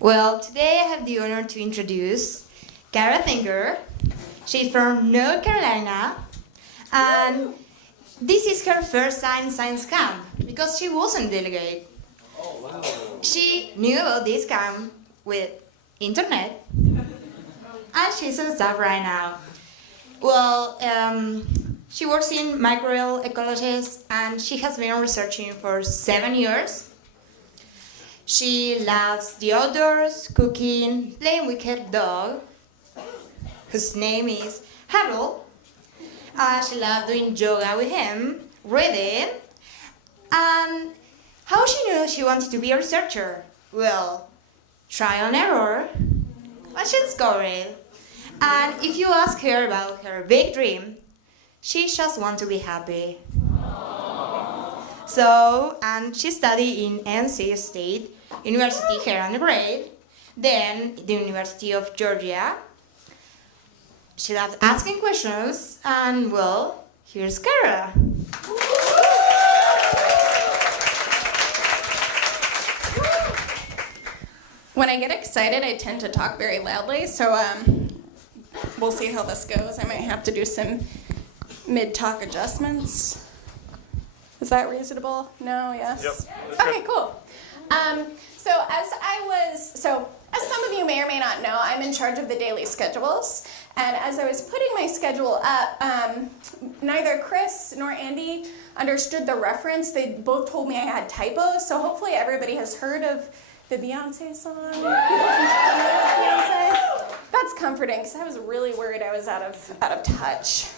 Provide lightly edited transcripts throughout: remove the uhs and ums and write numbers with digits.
Well, today I have the honor to introduce Kara Finger. She's from North Carolina, and this is her first science camp because she wasn't delegate. Oh, wow. She knew about this camp with internet, and she's on staff right now. Well, she works in microbial ecologist, and she has been researching for 7 years. She loves the outdoors, cooking, playing with her dog, whose name is Harold. She loves doing yoga with him, reading, and how she knew she wanted to be a researcher? Well, trial and error, and she discovered it. And if you ask her about her big dream, she just wants to be happy. So, and she studied in NC State University here on the grade, then the University of Georgia. She loves asking questions, and well, here's Kara. When I get excited, I tend to talk very loudly, so we'll see how this goes. I might have to do some mid-talk adjustments. Is that reasonable? No? Yes? Yep. Okay, cool. As some of you may or may not know, I'm in charge of the daily schedules. And as I was putting my schedule up, neither Chris nor Andy understood the reference. They both told me I had typos, so hopefully everybody has heard of the Beyonce song. Beyonce? That's comforting, because I was really worried I was out of touch.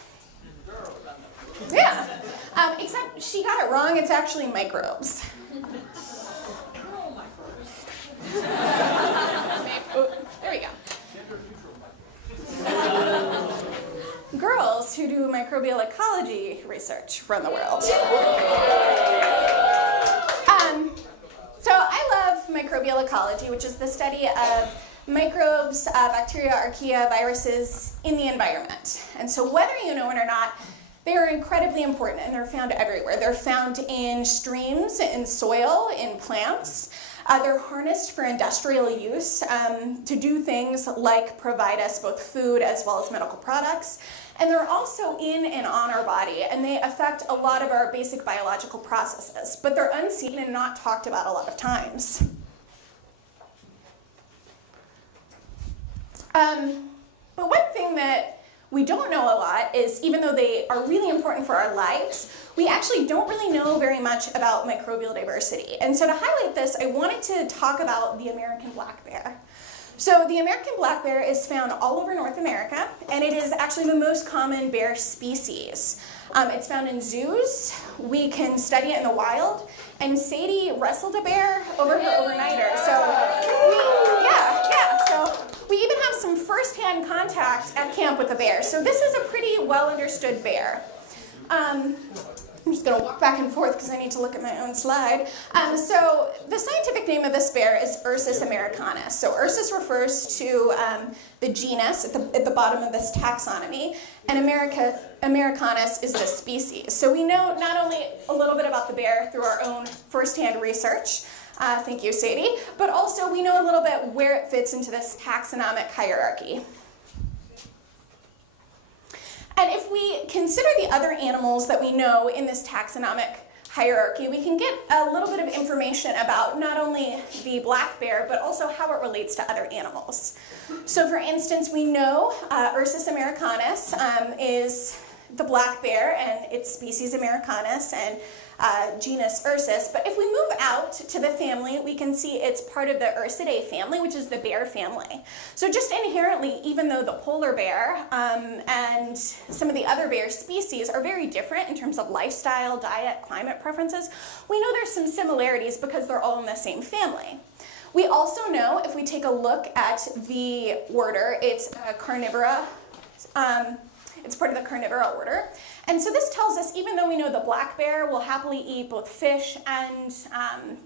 Yeah, except she got it wrong. It's actually microbes. Oh, there we go. Girls who do microbial ecology research run the world. So I love microbial ecology, which is the study of microbes, bacteria, archaea, viruses in the environment. And so whether you know it or not, they are incredibly important, and they're found everywhere. They're found in streams, in soil, in plants. They're harnessed for industrial use to do things like provide us both food as well as medical products. And they're also in and on our body, and they affect a lot of our basic biological processes, but they're unseen and not talked about a lot of times. But one thing that we don't know a lot is, even though they are really important for our lives, we actually don't really know very much about microbial diversity. And so to highlight this, I wanted to talk about the American black bear. So the American black bear is found all over North America, and it is actually the most common bear species. It's found in zoos. We can study it in the wild. And Sadie wrestled a bear over her overnighter. So we even have some first-hand contact at camp with a bear. So this is a pretty well-understood bear. I'm just going to walk back and forth because I need to look at my own slide. So the scientific name of this bear is Ursus americanus. So Ursus refers to the genus at the bottom of this taxonomy, and americanus is the species. So we know not only a little bit about the bear through our own first-hand research, thank you, Sadie, but also we know a little bit where it fits into this taxonomic hierarchy. And if we consider the other animals that we know in this taxonomic hierarchy, we can get a little bit of information about not only the black bear, but also how it relates to other animals. So for instance, we know Ursus americanus is the black bear, and its species Americanus, and genus Ursus. But if we move out to the family, we can see it's part of the Ursidae family, which is the bear family. So just inherently, even though the polar bear and some of the other bear species are very different in terms of lifestyle, diet, climate preferences, we know there's some similarities because they're all in the same family. We also know, if we take a look at the order, it's carnivora. It's part of the carnivora order. And so this tells us, even though we know the black bear will happily eat both fish and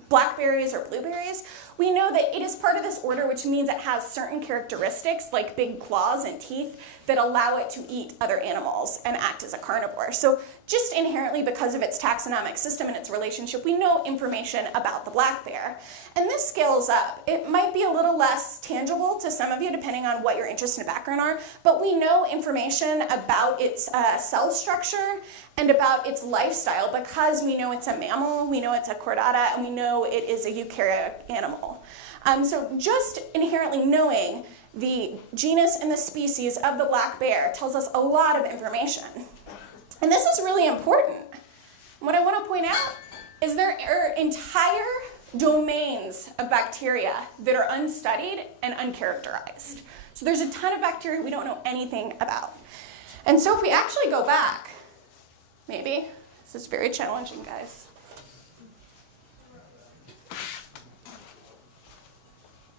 blackberries or blueberries, we know that it is part of this order, which means it has certain characteristics like big claws and teeth that allow it to eat other animals and act as a carnivore. So just inherently because of its taxonomic system and its relationship, we know information about the black bear. And this scales up. It might be a little less tangible to some of you depending on what your interest and background are, but we know information about its cell structure and about its lifestyle because we know it's a mammal, we know it's a chordata, and we know it is a eukaryotic animal. So just inherently knowing the genus and the species of the black bear tells us a lot of information. And this is really important. What I want to point out is there are entire domains of bacteria that are unstudied and uncharacterized. So there's a ton of bacteria we don't know anything about. And so if we actually go back, maybe, this is very challenging, guys.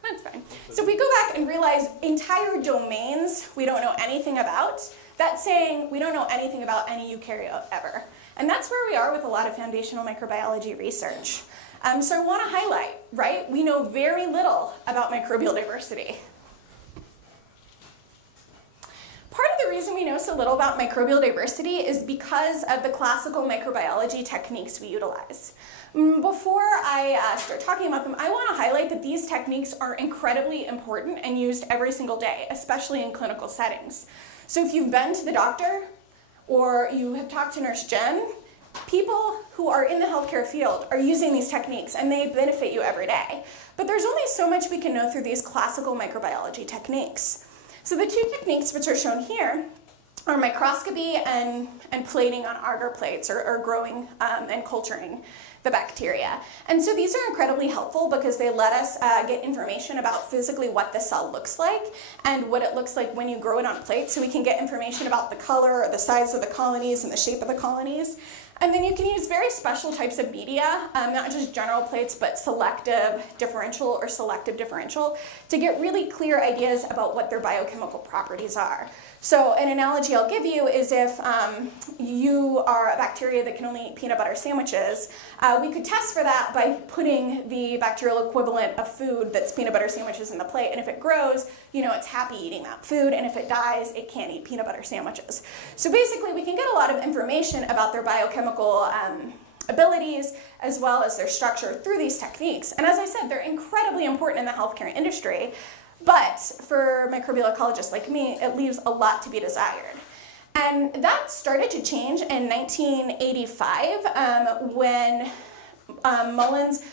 That's fine. So if we go back and realize entire domains we don't know anything about, that's saying we don't know anything about any eukaryote ever. And that's where we are with a lot of foundational microbiology research. So I want to highlight, right? We know very little about microbial diversity. Part of the reason we know so little about microbial diversity is because of the classical microbiology techniques we utilize. Before I start talking about them, I want to highlight that these techniques are incredibly important and used every single day, especially in clinical settings. So if you've been to the doctor or you have talked to Nurse Jen, people who are in the healthcare field are using these techniques and they benefit you every day. But there's only so much we can know through these classical microbiology techniques. So the two techniques which are shown here are microscopy and plating on agar plates or growing and culturing the bacteria. And so these are incredibly helpful because they let us get information about physically what the cell looks like and what it looks like when you grow it on plates, so we can get information about the color or the size of the colonies and the shape of the colonies. And then you can use very special types of media, not just general plates, but selective differential or selective differential, to get really clear ideas about what their biochemical properties are. So an analogy I'll give you is if you are a bacteria that can only eat peanut butter sandwiches, we could test for that by putting the bacterial equivalent of food that's peanut butter sandwiches in the plate, and if it grows, you know it's happy eating that food, and if it dies, it can't eat peanut butter sandwiches. So basically, we can get a lot of information about their biochemical abilities as well as their structure through these techniques. And as I said, they're incredibly important in the healthcare industry, but for microbial ecologists like me, it leaves a lot to be desired. And that started to change in 1985 when Mullins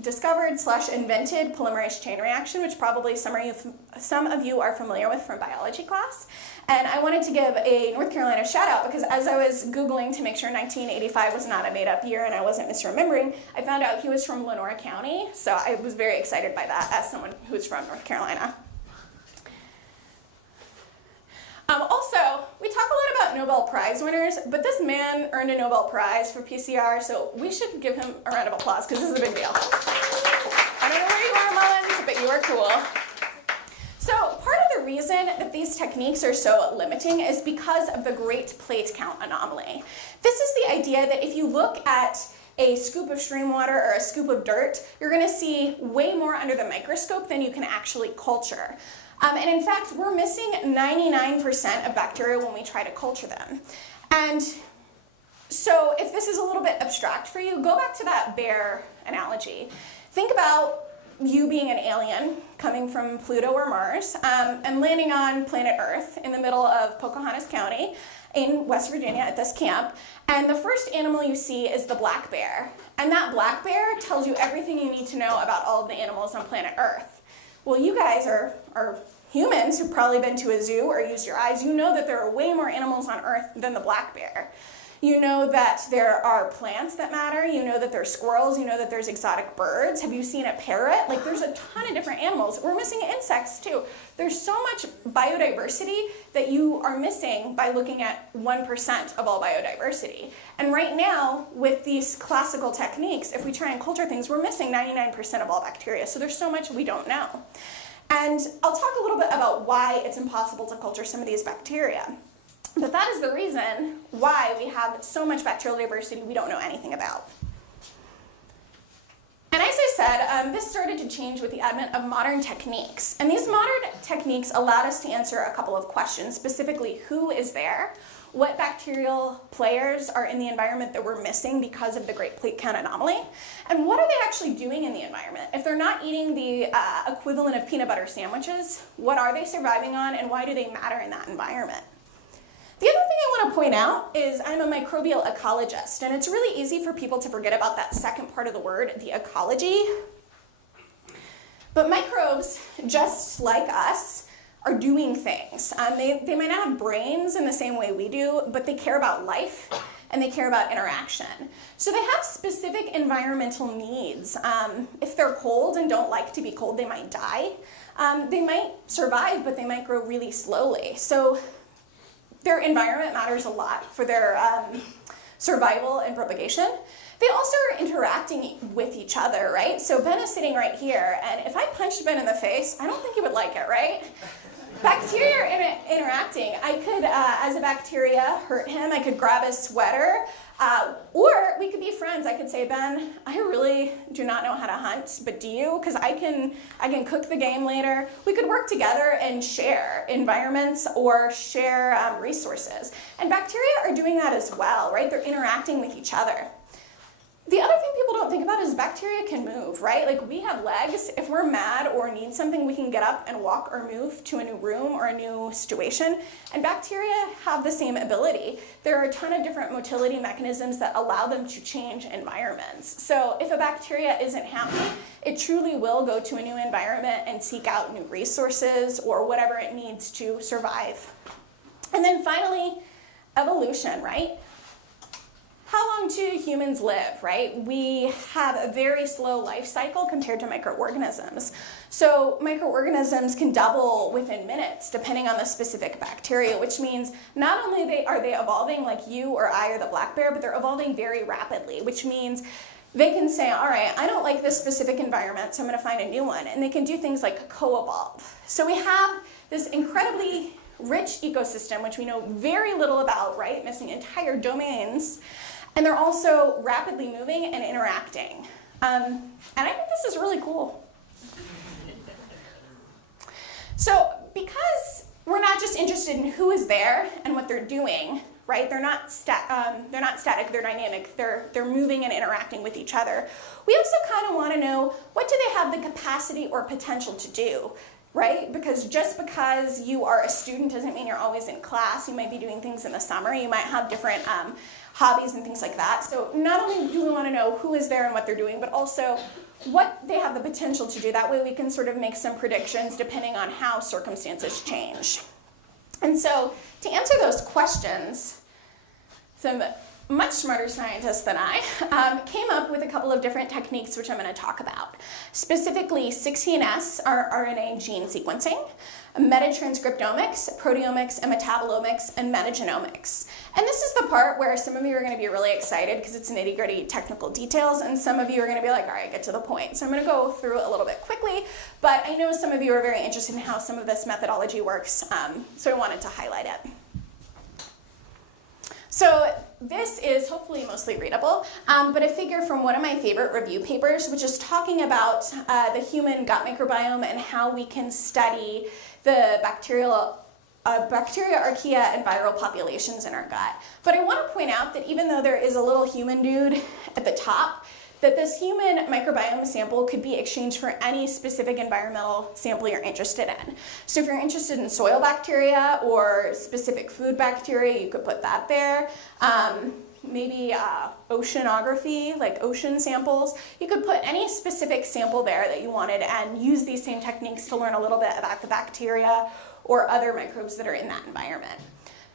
discovered/invented polymerase chain reaction, which probably some of you are familiar with from biology class. And I wanted to give a North Carolina shout out because as I was Googling to make sure 1985 was not a made up year and I wasn't misremembering, I found out he was from Lenora County. So I was very excited by that as someone who's from North Carolina. Also, we talk a lot about Nobel Prize winners, but this man earned a Nobel Prize for PCR, so we should give him a round of applause because this is a big deal. I don't know where you are, Mullins, but you are cool. So part of the reason that these techniques are so limiting is because of the Great Plate Count anomaly. This is the idea that if you look at a scoop of stream water or a scoop of dirt, you're going to see way more under the microscope than you can actually culture. And in fact, we're missing 99% of bacteria when we try to culture them. And so if this is a little bit abstract for you, go back to that bear analogy. Think about you being an alien coming from Pluto or Mars and landing on planet Earth in the middle of Pocahontas County in West Virginia at this camp. And the first animal you see is the black bear. And that black bear tells you everything you need to know about all of the animals on planet Earth. Well, you guys are humans who've probably been to a zoo or used your eyes. You know that there are way more animals on Earth than the black bear. You know that there are plants that matter. You know that there's squirrels. You know that there's exotic birds. Have you seen a parrot? Like, there's a ton of different animals. We're missing insects, too. There's so much biodiversity that you are missing by looking at 1% of all biodiversity. And right now, with these classical techniques, if we try and culture things, we're missing 99% of all bacteria. So there's so much we don't know. And I'll talk a little bit about why it's impossible to culture some of these bacteria. But that is the reason why we have so much bacterial diversity we don't know anything about. And as I said, this started to change with the advent of modern techniques. And these modern techniques allowed us to answer a couple of questions, specifically who is there, what bacterial players are in the environment that we're missing because of the Great Plate Count anomaly, and what are they actually doing in the environment? If they're not eating the equivalent of peanut butter sandwiches, what are they surviving on, and why do they matter in that environment? The other thing I want to point out is I'm a microbial ecologist, and it's really easy for people to forget about that second part of the word, the ecology. But microbes, just like us, are doing things. They might not have brains in the same way we do, but they care about life and they care about interaction. So they have specific environmental needs. If they're cold and don't like to be cold, they might die. They might survive, but they might grow really slowly. So their environment matters a lot for their survival and propagation. They also are interacting with each other, right? So Ben is sitting right here, and if I punched Ben in the face, I don't think he would like it, right? Bacteria are interacting. I could, as a bacteria, hurt him. I could grab his sweater, or we could be friends. I could say, Ben, I really do not know how to hunt, but do you? Because I can cook the game later. We could work together and share environments or share resources. And bacteria are doing that as well, right? They're interacting with each other. The other thing people don't think about is bacteria can move, right? Like we have legs. If we're mad or need something, we can get up and walk or move to a new room or a new situation. And bacteria have the same ability. There are a ton of different motility mechanisms that allow them to change environments. So if a bacteria isn't happy, it truly will go to a new environment and seek out new resources or whatever it needs to survive. And then finally, evolution, right? How long do humans live, right? We have a very slow life cycle compared to microorganisms. So microorganisms can double within minutes depending on the specific bacteria, which means not only are they evolving like you or I or the black bear, but they're evolving very rapidly, which means they can say, all right, I don't like this specific environment, so I'm gonna find a new one. And they can do things like co-evolve. So we have this incredibly rich ecosystem, which we know very little about, right? Missing entire domains. And they're also rapidly moving and interacting. And I think this is really cool. So because we're not just interested in who is there and what they're doing, right? They're not static, they're dynamic, they're moving and interacting with each other. We also kind of want to know, what do they have the capacity or potential to do? Right? Because just because you are a student doesn't mean you're always in class. You might be doing things in the summer. You might have different hobbies and things like that. So not only do we want to know who is there and what they're doing, but also what they have the potential to do. That way we can sort of make some predictions depending on how circumstances change. And so to answer those questions, some much smarter scientists than I came up with a couple of different techniques which I'm going to talk about. Specifically 16S, or RNA gene sequencing, metatranscriptomics, proteomics, and metabolomics, and metagenomics. And this is the part where some of you are going to be really excited because it's nitty-gritty technical details, and some of you are going to be like, all right, get to the point. So I'm going to go through it a little bit quickly, but I know some of you are very interested in how some of this methodology works, so I wanted to highlight it. So this is hopefully mostly readable, but a figure from one of my favorite review papers, which is talking about the human gut microbiome and how we can study the bacteria, archaea, and viral populations in our gut. But I want to point out that even though there is a little human dude at the top, that this human microbiome sample could be exchanged for any specific environmental sample you're interested in. So if you're interested in soil bacteria or specific food bacteria, you could put that there. Maybe oceanography, like ocean samples. You could put any specific sample there that you wanted and use these same techniques to learn a little bit about the bacteria or other microbes that are in that environment.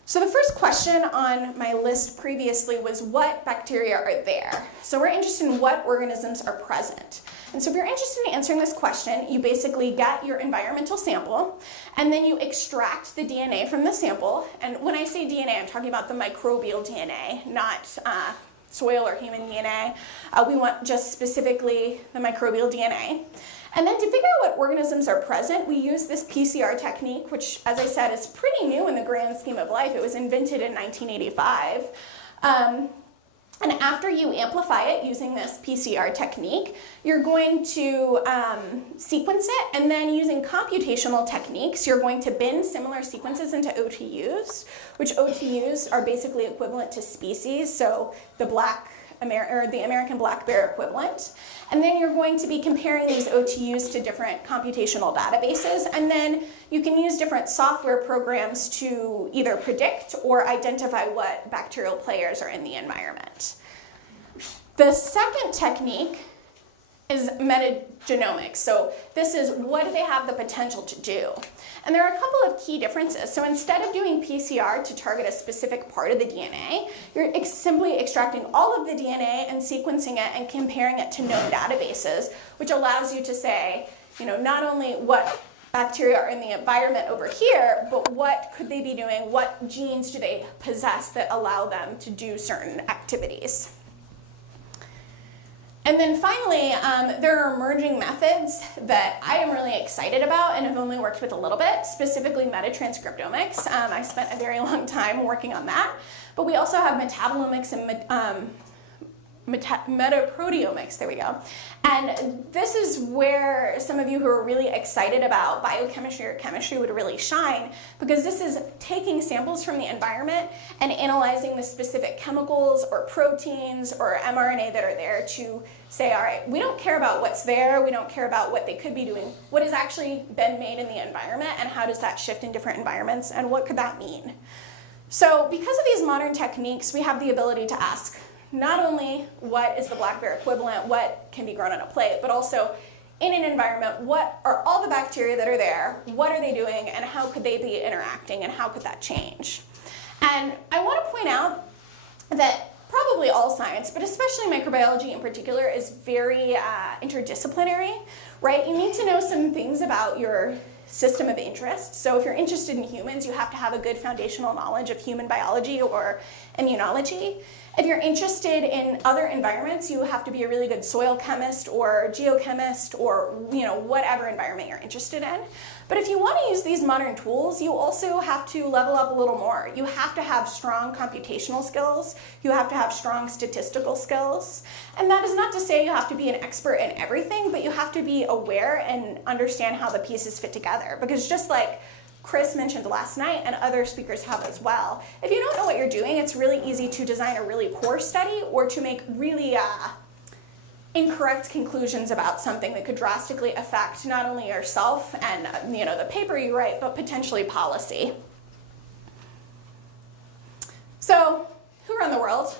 So the first question on my list previously was, what bacteria are there? So we're interested in what organisms are present. And so if you're interested in answering this question, you basically get your environmental sample, and then you extract the DNA from the sample. And when I say DNA, I'm talking about the microbial DNA, not soil or human DNA. We want just specifically the microbial DNA. And then to figure out what organisms are present, we use this PCR technique, which, as I said, is pretty new in the grand scheme of life. It was invented in 1985. And after you amplify it using this PCR technique, you're going to sequence it, and then using computational techniques, you're going to bin similar sequences into OTUs, which OTUs are basically equivalent to species, so the American black bear equivalent. And then you're going to be comparing these OTUs to different computational databases, and then you can use different software programs to either predict or identify what bacterial players are in the environment. The second technique is metagenomics. So this is, what do they have the potential to do? And there are a couple of key differences. So instead of doing PCR to target a specific part of the DNA, you're simply extracting all of the DNA and sequencing it and comparing it to known databases, which allows you to say, not only what bacteria are in the environment over here, but what could they be doing? What genes do they possess that allow them to do certain activities? And then finally, there are emerging methods that I am really excited about and have only worked with a little bit, specifically metatranscriptomics. I spent a very long time working on that. But we also have metabolomics and metaproteomics, there we go. And this is where some of you who are really excited about biochemistry or chemistry would really shine, because this is taking samples from the environment and analyzing the specific chemicals or proteins or mRNA that are there to say, all right, we don't care about what's there, we don't care about what they could be doing, what has actually been made in the environment and how does that shift in different environments and what could that mean? So because of these modern techniques, we have the ability to ask not only what is the black bear equivalent, what can be grown on a plate, but also in an environment, what are all the bacteria that are there, what are they doing, and how could they be interacting, and how could that change? And I want to point out that probably all science, but especially microbiology in particular, is very interdisciplinary, right? You need to know some things about your system of interest. So if you're interested in humans, you have to have a good foundational knowledge of human biology or immunology. If you're interested in other environments, you have to be a really good soil chemist or geochemist or whatever environment you're interested in. But if you want to use these modern tools, you also have to level up a little more. You have to have strong computational skills. You have to have strong statistical skills. And that is not to say you have to be an expert in everything, but you have to be aware and understand how the pieces fit together. Because just like Chris mentioned last night, and other speakers have as well, if you don't know what you're doing, it's really easy to design a really poor study or to make really incorrect conclusions about something that could drastically affect not only yourself and the paper you write, but potentially policy. So, who run the world?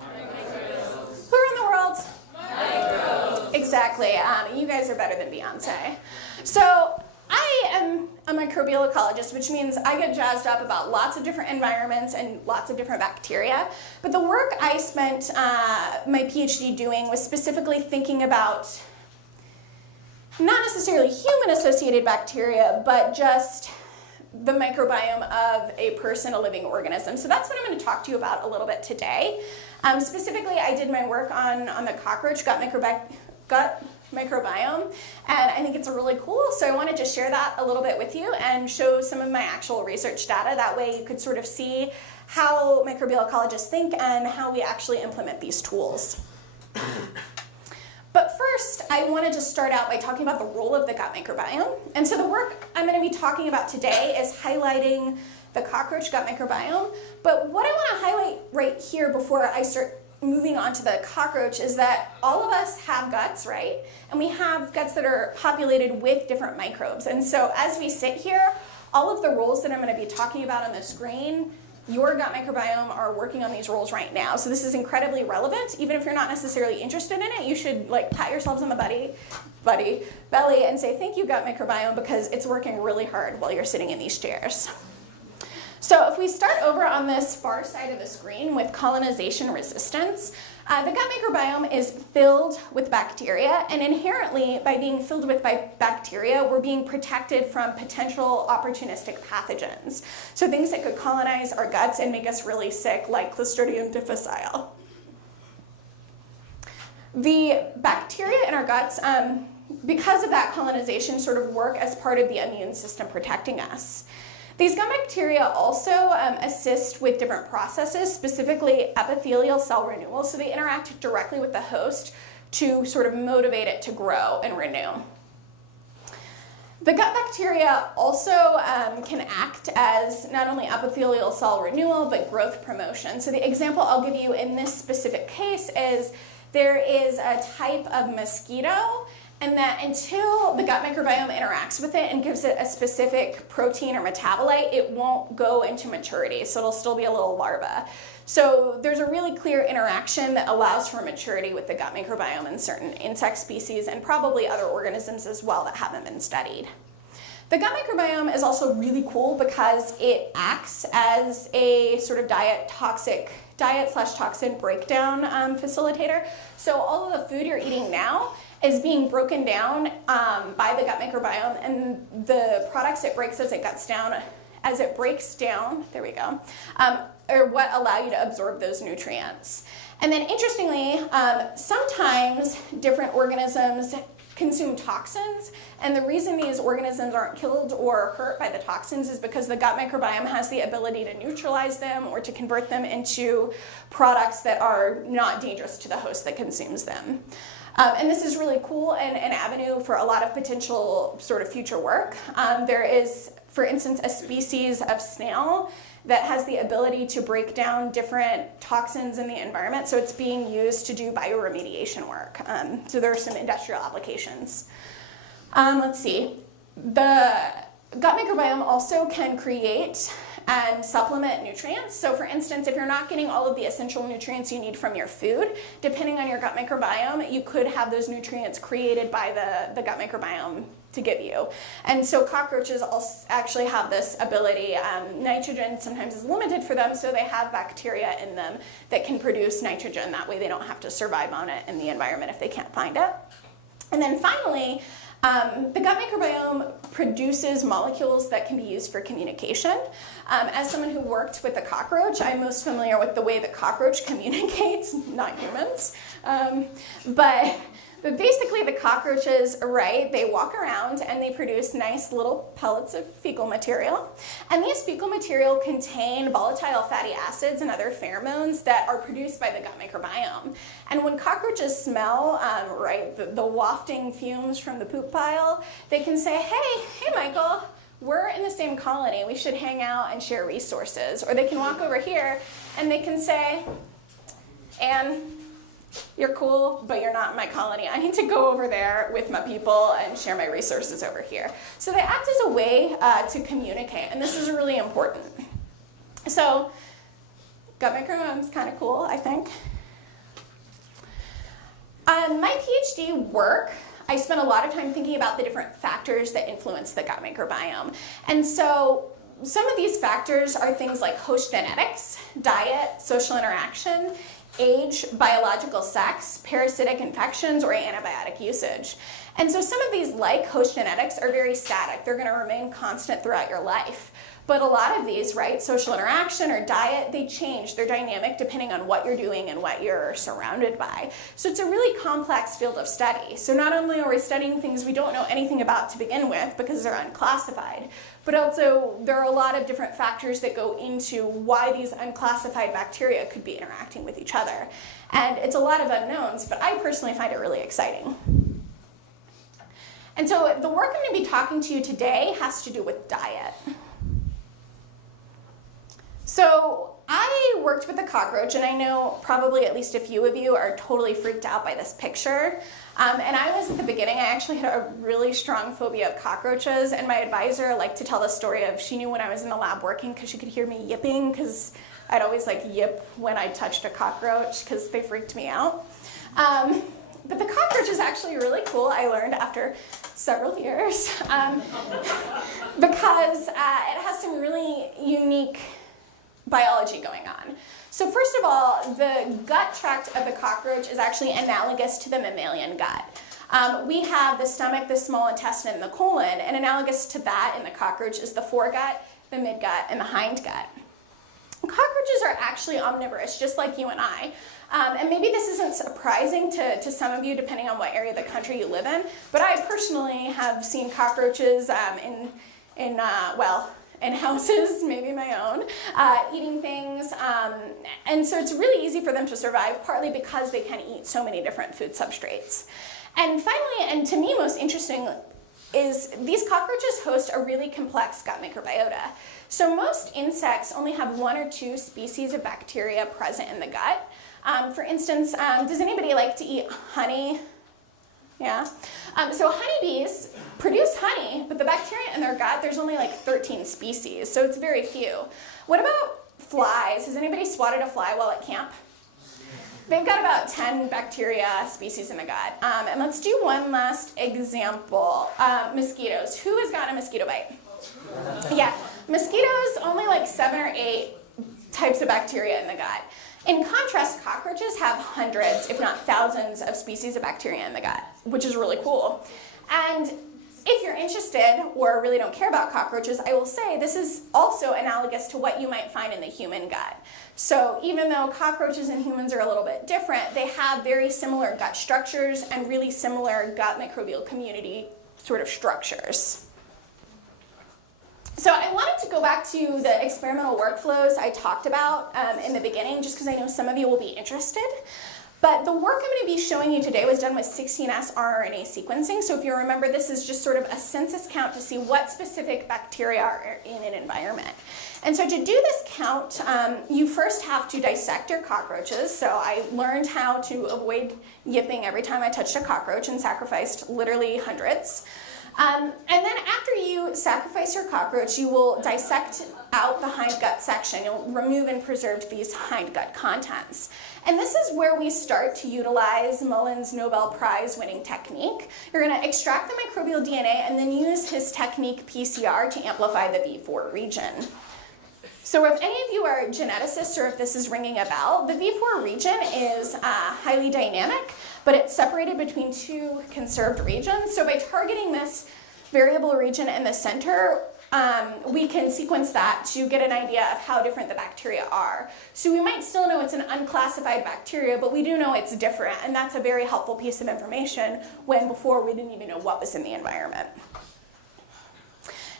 Microbes. Who run the world? Microbes. Exactly. You guys are better than Beyonce. So, I am a microbial ecologist, which means I get jazzed up about lots of different environments and lots of different bacteria. But the work I spent my PhD doing was specifically thinking about not necessarily human-associated bacteria, but just the microbiome of a person, a living organism. So that's what I'm going to talk to you about a little bit today. Specifically, I did my work on the cockroach gut microbiome, and I think it's really cool, so I wanted to share that a little bit with you and show some of my actual research data. That way you could sort of see how microbial ecologists think and how we actually implement these tools. But first, I wanted to start out by talking about the role of the gut microbiome. And so the work I'm going to be talking about today is highlighting the cockroach gut microbiome. But what I want to highlight right here before I start moving on to the cockroach is that all of us have guts, right? And we have guts that are populated with different microbes. And so as we sit here, all of the roles that I'm going to be talking about on the screen, your gut microbiome are working on these roles right now. So this is incredibly relevant. Even if you're not necessarily interested in it, you should pat yourselves on the belly and say, thank you, gut microbiome, because it's working really hard while you're sitting in these chairs. So if we start over on this far side of the screen with colonization resistance, the gut microbiome is filled with bacteria, and inherently, by being filled with bacteria, we're being protected from potential opportunistic pathogens. So things that could colonize our guts and make us really sick, like Clostridium difficile. The bacteria in our guts, because of that colonization, sort of work as part of the immune system protecting us. These gut bacteria also assist with different processes, specifically epithelial cell renewal. So they interact directly with the host to sort of motivate it to grow and renew. The gut bacteria also can act as not only epithelial cell renewal, but growth promotion. So the example I'll give you in this specific case is there is a type of mosquito, and that until the gut microbiome interacts with it and gives it a specific protein or metabolite, it won't go into maturity, so it'll still be a little larva. So there's a really clear interaction that allows for maturity with the gut microbiome in certain insect species and probably other organisms as well that haven't been studied. The gut microbiome is also really cool because it acts as a sort of diet/toxin breakdown facilitator. So all of the food you're eating now is being broken down by the gut microbiome, and the products it breaks as it breaks down, there we go, are what allow you to absorb those nutrients. And then interestingly, sometimes different organisms consume toxins, and the reason these organisms aren't killed or hurt by the toxins is because the gut microbiome has the ability to neutralize them or to convert them into products that are not dangerous to the host that consumes them. And this is really cool and an avenue for a lot of potential sort of future work. There is, for instance, a species of snail that has the ability to break down different toxins in the environment, so it's being used to do bioremediation work. So there are some industrial applications. Let's see. The gut microbiome also can create and supplement nutrients. So for instance, if you're not getting all of the essential nutrients you need from your food, depending on your gut microbiome, you could have those nutrients created by the gut microbiome to give you. And so cockroaches also actually have this ability. Nitrogen sometimes is limited for them, so they have bacteria in them that can produce nitrogen. That way they don't have to survive on it in the environment if they can't find it. And then finally, the gut microbiome produces molecules that can be used for communication. As someone who worked with a cockroach, I'm most familiar with the way the cockroach communicates, not humans. But basically the cockroaches, right, they walk around and they produce nice little pellets of fecal material. And these fecal material contain volatile fatty acids and other pheromones that are produced by the gut microbiome. And when cockroaches smell, the wafting fumes from the poop pile, they can say, hey Michael, we're in the same colony, we should hang out and share resources. Or they can walk over here and they can say, Anne, you're cool, but you're not in my colony. I need to go over there with my people and share my resources over here. So they act as a way to communicate, and this is really important. So gut microbiome is kind of cool, I think. My PhD work, I spent a lot of time thinking about the different factors that influence the gut microbiome. And so some of these factors are things like host genetics, diet, social interaction, age, biological sex, parasitic infections, or antibiotic usage. And so some of these, like host genetics, are very static. They're going to remain constant throughout your life. But a lot of these, right, social interaction or diet, they change. They're dynamic depending on what you're doing and what you're surrounded by. So it's a really complex field of study. So not only are we studying things we don't know anything about to begin with because they're unclassified, but also there are a lot of different factors that go into why these unclassified bacteria could be interacting with each other. And it's a lot of unknowns, but I personally find it really exciting. And so the work I'm going to be talking to you today has to do with diet. So I worked with a cockroach, and I know probably at least a few of you are totally freaked out by this picture. And I was at the beginning, I actually had a really strong phobia of cockroaches, and my advisor liked to tell the story of she knew when I was in the lab working because she could hear me yipping because I'd always yip when I touched a cockroach because they freaked me out. But the cockroach is actually really cool, I learned after several years, because it has some really unique biology going on. So first of all, the gut tract of the cockroach is actually analogous to the mammalian gut. We have the stomach, the small intestine, and the colon, and analogous to that in the cockroach is the foregut, the midgut, and the hindgut. Cockroaches are actually omnivorous, just like you and I. And maybe this isn't surprising to some of you, depending on what area of the country you live in, but I personally have seen cockroaches in houses, maybe my own, eating things. And so it's really easy for them to survive, partly because they can eat so many different food substrates. And finally, and to me most interesting, is these cockroaches host a really complex gut microbiota. So most insects only have 1 or 2 species of bacteria present in the gut. For instance, does anybody like to eat honey? Yeah. So honeybees produce honey, but the bacteria in their gut, there's only like 13 species, so it's very few. What about flies? Has anybody swatted a fly while at camp? They've got about 10 bacteria species in the gut. And let's do one last example. Mosquitoes. Who has gotten a mosquito bite? Yeah. Mosquitoes, only like 7 or 8 types of bacteria in the gut. In contrast, cockroaches have hundreds, if not thousands, of species of bacteria in the gut, which is really cool. And if you're interested or really don't care about cockroaches, I will say this is also analogous to what you might find in the human gut. So even though cockroaches and humans are a little bit different, they have very similar gut structures and really similar gut microbial community sort of structures. So I wanted to go back to the experimental workflows I talked about in the beginning, just because I know some of you will be interested. But the work I'm going to be showing you today was done with 16S rRNA sequencing. So if you remember, this is just sort of a census count to see what specific bacteria are in an environment. And so to do this count, you first have to dissect your cockroaches. So I learned how to avoid yipping every time I touched a cockroach and sacrificed literally hundreds. And then after you sacrifice your cockroach, you will dissect out the hindgut section. You'll remove and preserve these hindgut contents. And this is where we start to utilize Mullen's Nobel Prize winning technique. You're going to extract the microbial DNA and then use his technique PCR to amplify the V4 region. So if any of you are geneticists or if this is ringing a bell, the V4 region is highly dynamic, but it's separated between 2 conserved regions. So by targeting this variable region in the center, we can sequence that to get an idea of how different the bacteria are. So we might still know it's an unclassified bacteria, but we do know it's different, and that's a very helpful piece of information when before we didn't even know what was in the environment.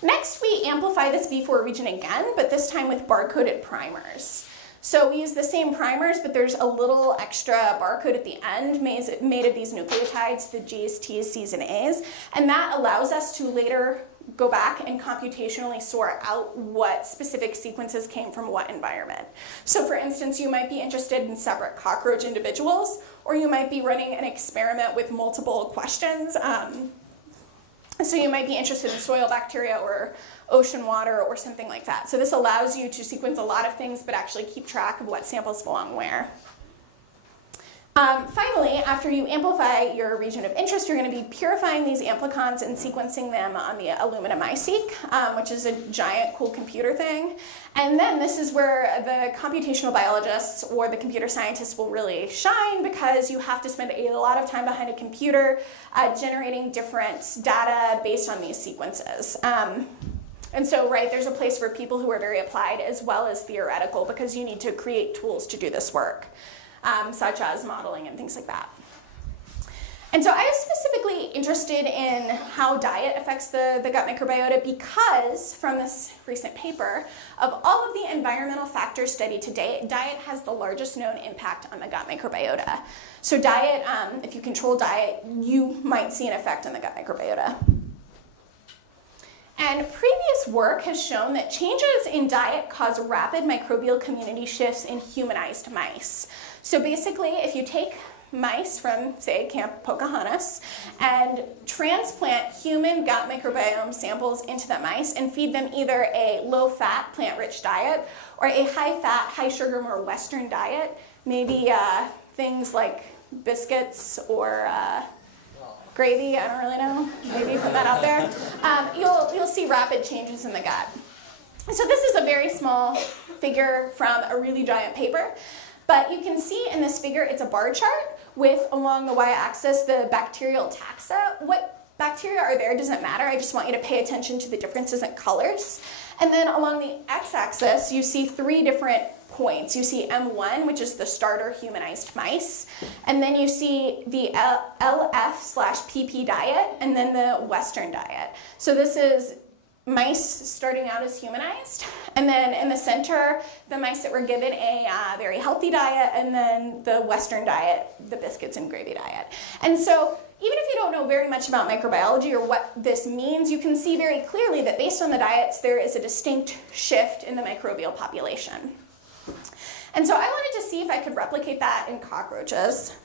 Next, we amplify this V4 region again, but this time with barcoded primers. So we use the same primers, but there's a little extra barcode at the end made of these nucleotides, the G's, T's, C's, and A's, and that allows us to later go back and computationally sort out what specific sequences came from what environment. So for instance, you might be interested in separate cockroach individuals, or you might be running an experiment with multiple questions. So you might be interested in soil bacteria or ocean water or something like that. So this allows you to sequence a lot of things, but actually keep track of what samples belong where. Finally, after you amplify your region of interest, you're going to be purifying these amplicons and sequencing them on the Illumina MiSeq, which is a giant, cool computer thing. And then this is where the computational biologists or the computer scientists will really shine, because you have to spend a lot of time behind a computer generating different data based on these sequences. And so, right, there's a place for people who are very applied as well as theoretical, because you need to create tools to do this work. Such as modeling and things like that. And so I was specifically interested in how diet affects the gut microbiota, because from this recent paper, of all of the environmental factors studied to date, diet has the largest known impact on the gut microbiota. So diet, if you control diet, you might see an effect on the gut microbiota. And previous work has shown that changes in diet cause rapid microbial community shifts in humanized mice. So basically, if you take mice from, say, Camp Pocahontas and transplant human gut microbiome samples into the mice and feed them either a low-fat, plant-rich diet or a high-fat, high-sugar, more Western diet, maybe things like biscuits or gravy, I don't really know, maybe put that out there, you'll see rapid changes in the gut. So this is a very small figure from a really giant paper, but you can see in this figure it's a bar chart with, along the y-axis, the bacterial taxa. What bacteria are there doesn't matter, I just want you to pay attention to the differences in colors. And then along the x-axis, you see 3 different points. You see M1, which is the starter humanized mice, and then you see the LF/PP diet, and then the Western diet. So this is mice starting out as humanized, and then in the center, the mice that were given a very healthy diet, and then the Western diet, the biscuits and gravy diet. And so even if you don't know very much about microbiology or what this means, you can see very clearly that based on the diets, there is a distinct shift in the microbial population. And so I wanted to see if I could replicate that in cockroaches,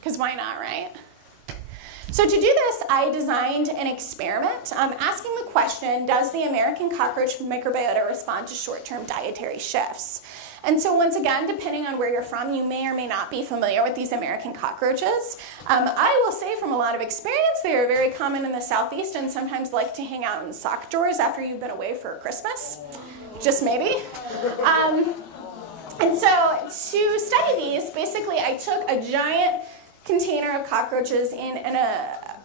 because why not, right? So to do this, I designed an experiment asking the question, does the American cockroach microbiota respond to short-term dietary shifts? And so once again, depending on where you're from, you may or may not be familiar with these American cockroaches. I will say from a lot of experience, they are very common in the Southeast and sometimes like to hang out in sock drawers after you've been away for Christmas. Just maybe. And so to study these, basically I took a giant container of cockroaches in an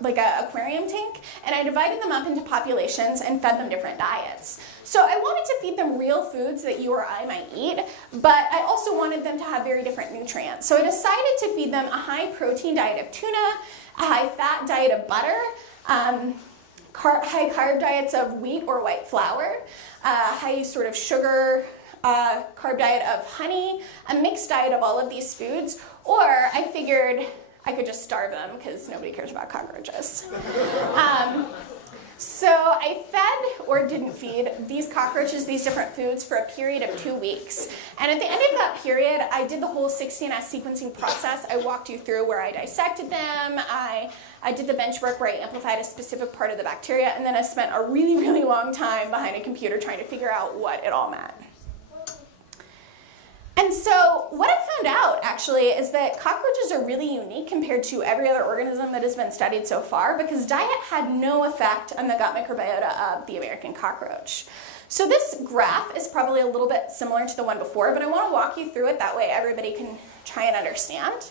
aquarium tank, and I divided them up into populations and fed them different diets. So I wanted to feed them real foods that you or I might eat, but I also wanted them to have very different nutrients. So I decided to feed them a high protein diet of tuna, a high fat diet of butter, high carb diets of wheat or white flour, high sort of sugar carb diet of honey, a mixed diet of all of these foods, or I figured I could just starve them because nobody cares about cockroaches. So I fed or didn't feed these cockroaches these different foods for a period of 2 weeks. And at the end of that period, I did the whole 16S sequencing process. I walked you through where I dissected them. I did the bench work where I amplified a specific part of the bacteria, and then I spent a really, really long time behind a computer trying to figure out what it all meant. And so what I found out, actually, is that cockroaches are really unique compared to every other organism that has been studied so far, because diet had no effect on the gut microbiota of the American cockroach. So this graph is probably a little bit similar to the one before, but I want to walk you through it, that way everybody can try and understand.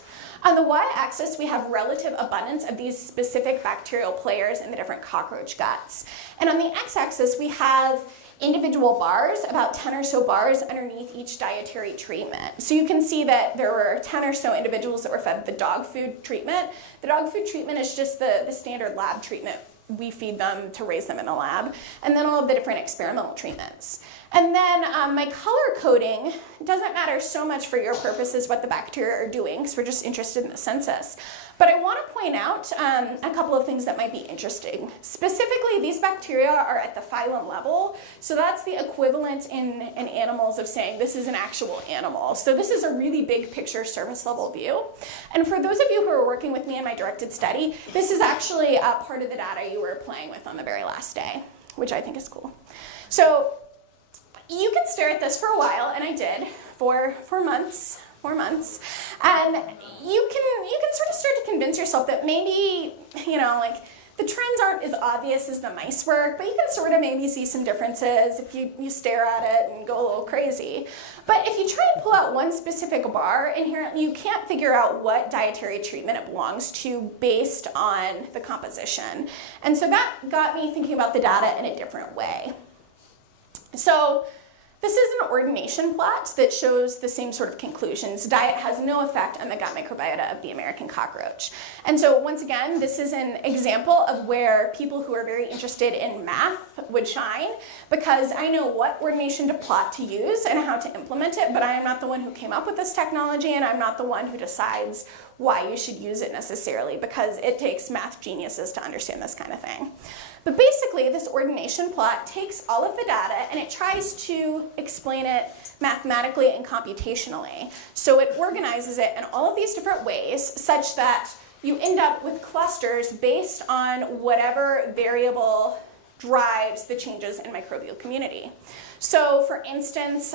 On the y-axis, we have relative abundance of these specific bacterial players in the different cockroach guts. And on the x-axis, we have individual bars, about 10 or so bars underneath each dietary treatment. So you can see that there were 10 or so individuals that were fed the dog food treatment. The dog food treatment is just the standard lab treatment. We feed them to raise them in the lab. And then all of the different experimental treatments. And then my color coding doesn't matter so much for your purposes what the bacteria are doing, because we're just interested in the census. But I want to point out a couple of things that might be interesting. Specifically, these bacteria are at the phylum level, so that's the equivalent in animals of saying this is an actual animal. So this is a really big picture surface level view. And for those of you who are working with me in my directed study, this is actually part of the data you were playing with on the very last day, which I think is cool. So you can stare at this for a while, and I did, for 4 months, and you can sort of start to convince yourself that maybe, like, the trends aren't as obvious as the mice were, but you can sort of maybe see some differences if you stare at it and go a little crazy. But if you try and pull out one specific bar, inherently you can't figure out what dietary treatment it belongs to based on the composition. And so that got me thinking about the data in a different way. So this is an ordination plot that shows the same sort of conclusions. Diet has no effect on the gut microbiota of the American cockroach. And so once again, this is an example of where people who are very interested in math would shine, because I know what ordination to plot to use and how to implement it, but I am not the one who came up with this technology, and I'm not the one who decides why you should use it necessarily, because it takes math geniuses to understand this kind of thing. But basically, this ordination plot takes all of the data and it tries to explain it mathematically and computationally. So it organizes it in all of these different ways such that you end up with clusters based on whatever variable drives the changes in microbial community. So for instance,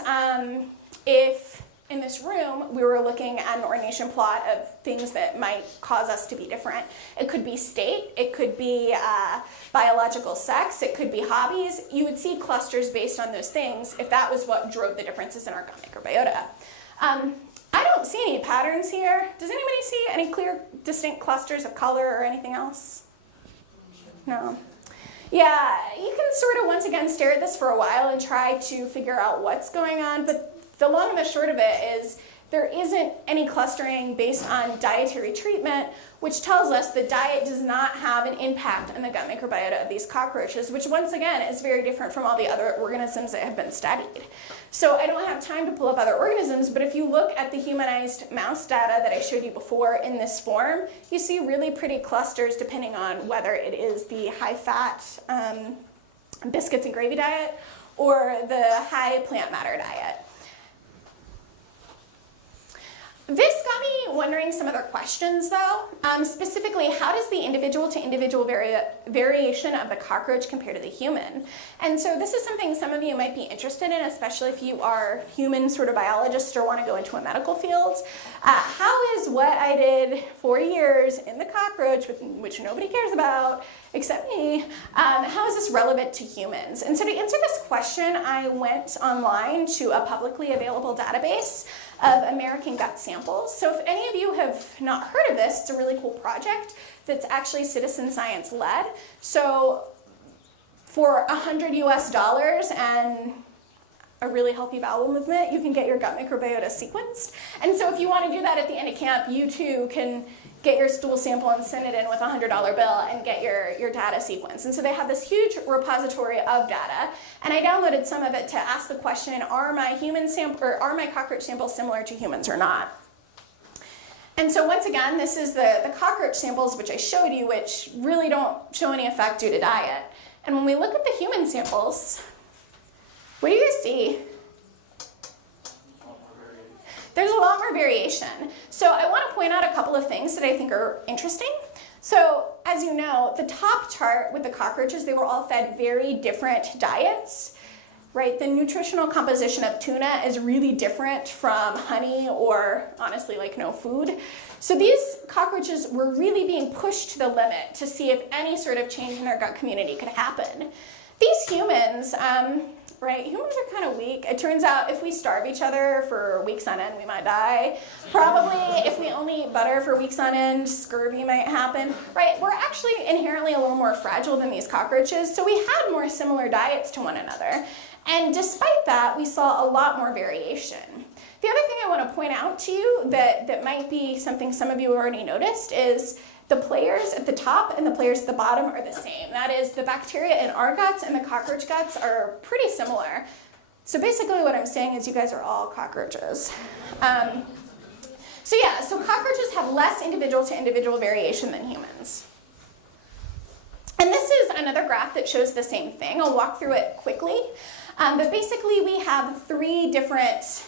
if in this room we were looking at an ordination plot of things that might cause us to be different, it could be state, it could be biological sex, it could be hobbies. You would see clusters based on those things if that was what drove the differences in our gut microbiota. I don't see any patterns here. Does anybody see any clear, distinct clusters of color or anything else? No. Yeah, you can sort of once again stare at this for a while and try to figure out what's going on, but the long and the short of it is there isn't any clustering based on dietary treatment, which tells us that diet does not have an impact on the gut microbiota of these cockroaches, which once again is very different from all the other organisms that have been studied. So I don't have time to pull up other organisms, but if you look at the humanized mouse data that I showed you before in this form, you see really pretty clusters depending on whether it is the high-fat biscuits and gravy diet or the high plant matter diet. This got me wondering some other questions though. Specifically, how does the individual to individual variation of the cockroach compare to the human? And so this is something some of you might be interested in, especially if you are human sort of biologists or want to go into a medical field. How is what I did 4 years in the cockroach, which nobody cares about, except me, how is this relevant to humans? And so to answer this question, I went online to a publicly available database of American gut samples. So if any of you have not heard of this, it's a really cool project that's actually citizen science led. So for $100 US and a really healthy bowel movement, you can get your gut microbiota sequenced. And so if you want to do that at the end of camp, you too can get your stool sample and send it in with a $100 bill and get your data sequenced. And so they have this huge repository of data, and I downloaded some of it to ask the question, are my cockroach samples similar to humans or not? And so once again, this is the cockroach samples which I showed you, which really don't show any effect due to diet. And when we look at the human samples, what do you guys see? There's a lot more variation. So I want to point out a couple of things that I think are interesting. So as you know, the top chart with the cockroaches, they were all fed very different diets, right? The nutritional composition of tuna is really different from honey or honestly like no food. So these cockroaches were really being pushed to the limit to see if any sort of change in their gut community could happen. These humans, right, humans are kind of weak. It turns out if we starve each other for weeks on end, we might die. Probably if we only eat butter for weeks on end, scurvy might happen, right? We're actually inherently a little more fragile than these cockroaches, so we had more similar diets to one another. And despite that, we saw a lot more variation. The other thing I want to point out to you that might be something some of you already noticed is the players at the top and the players at the bottom are the same. That is, the bacteria in our guts and the cockroach guts are pretty similar. So basically what I'm saying is you guys are all cockroaches. So cockroaches have less individual to individual variation than humans. And this is another graph that shows the same thing. I'll walk through it quickly. But basically we have 3 different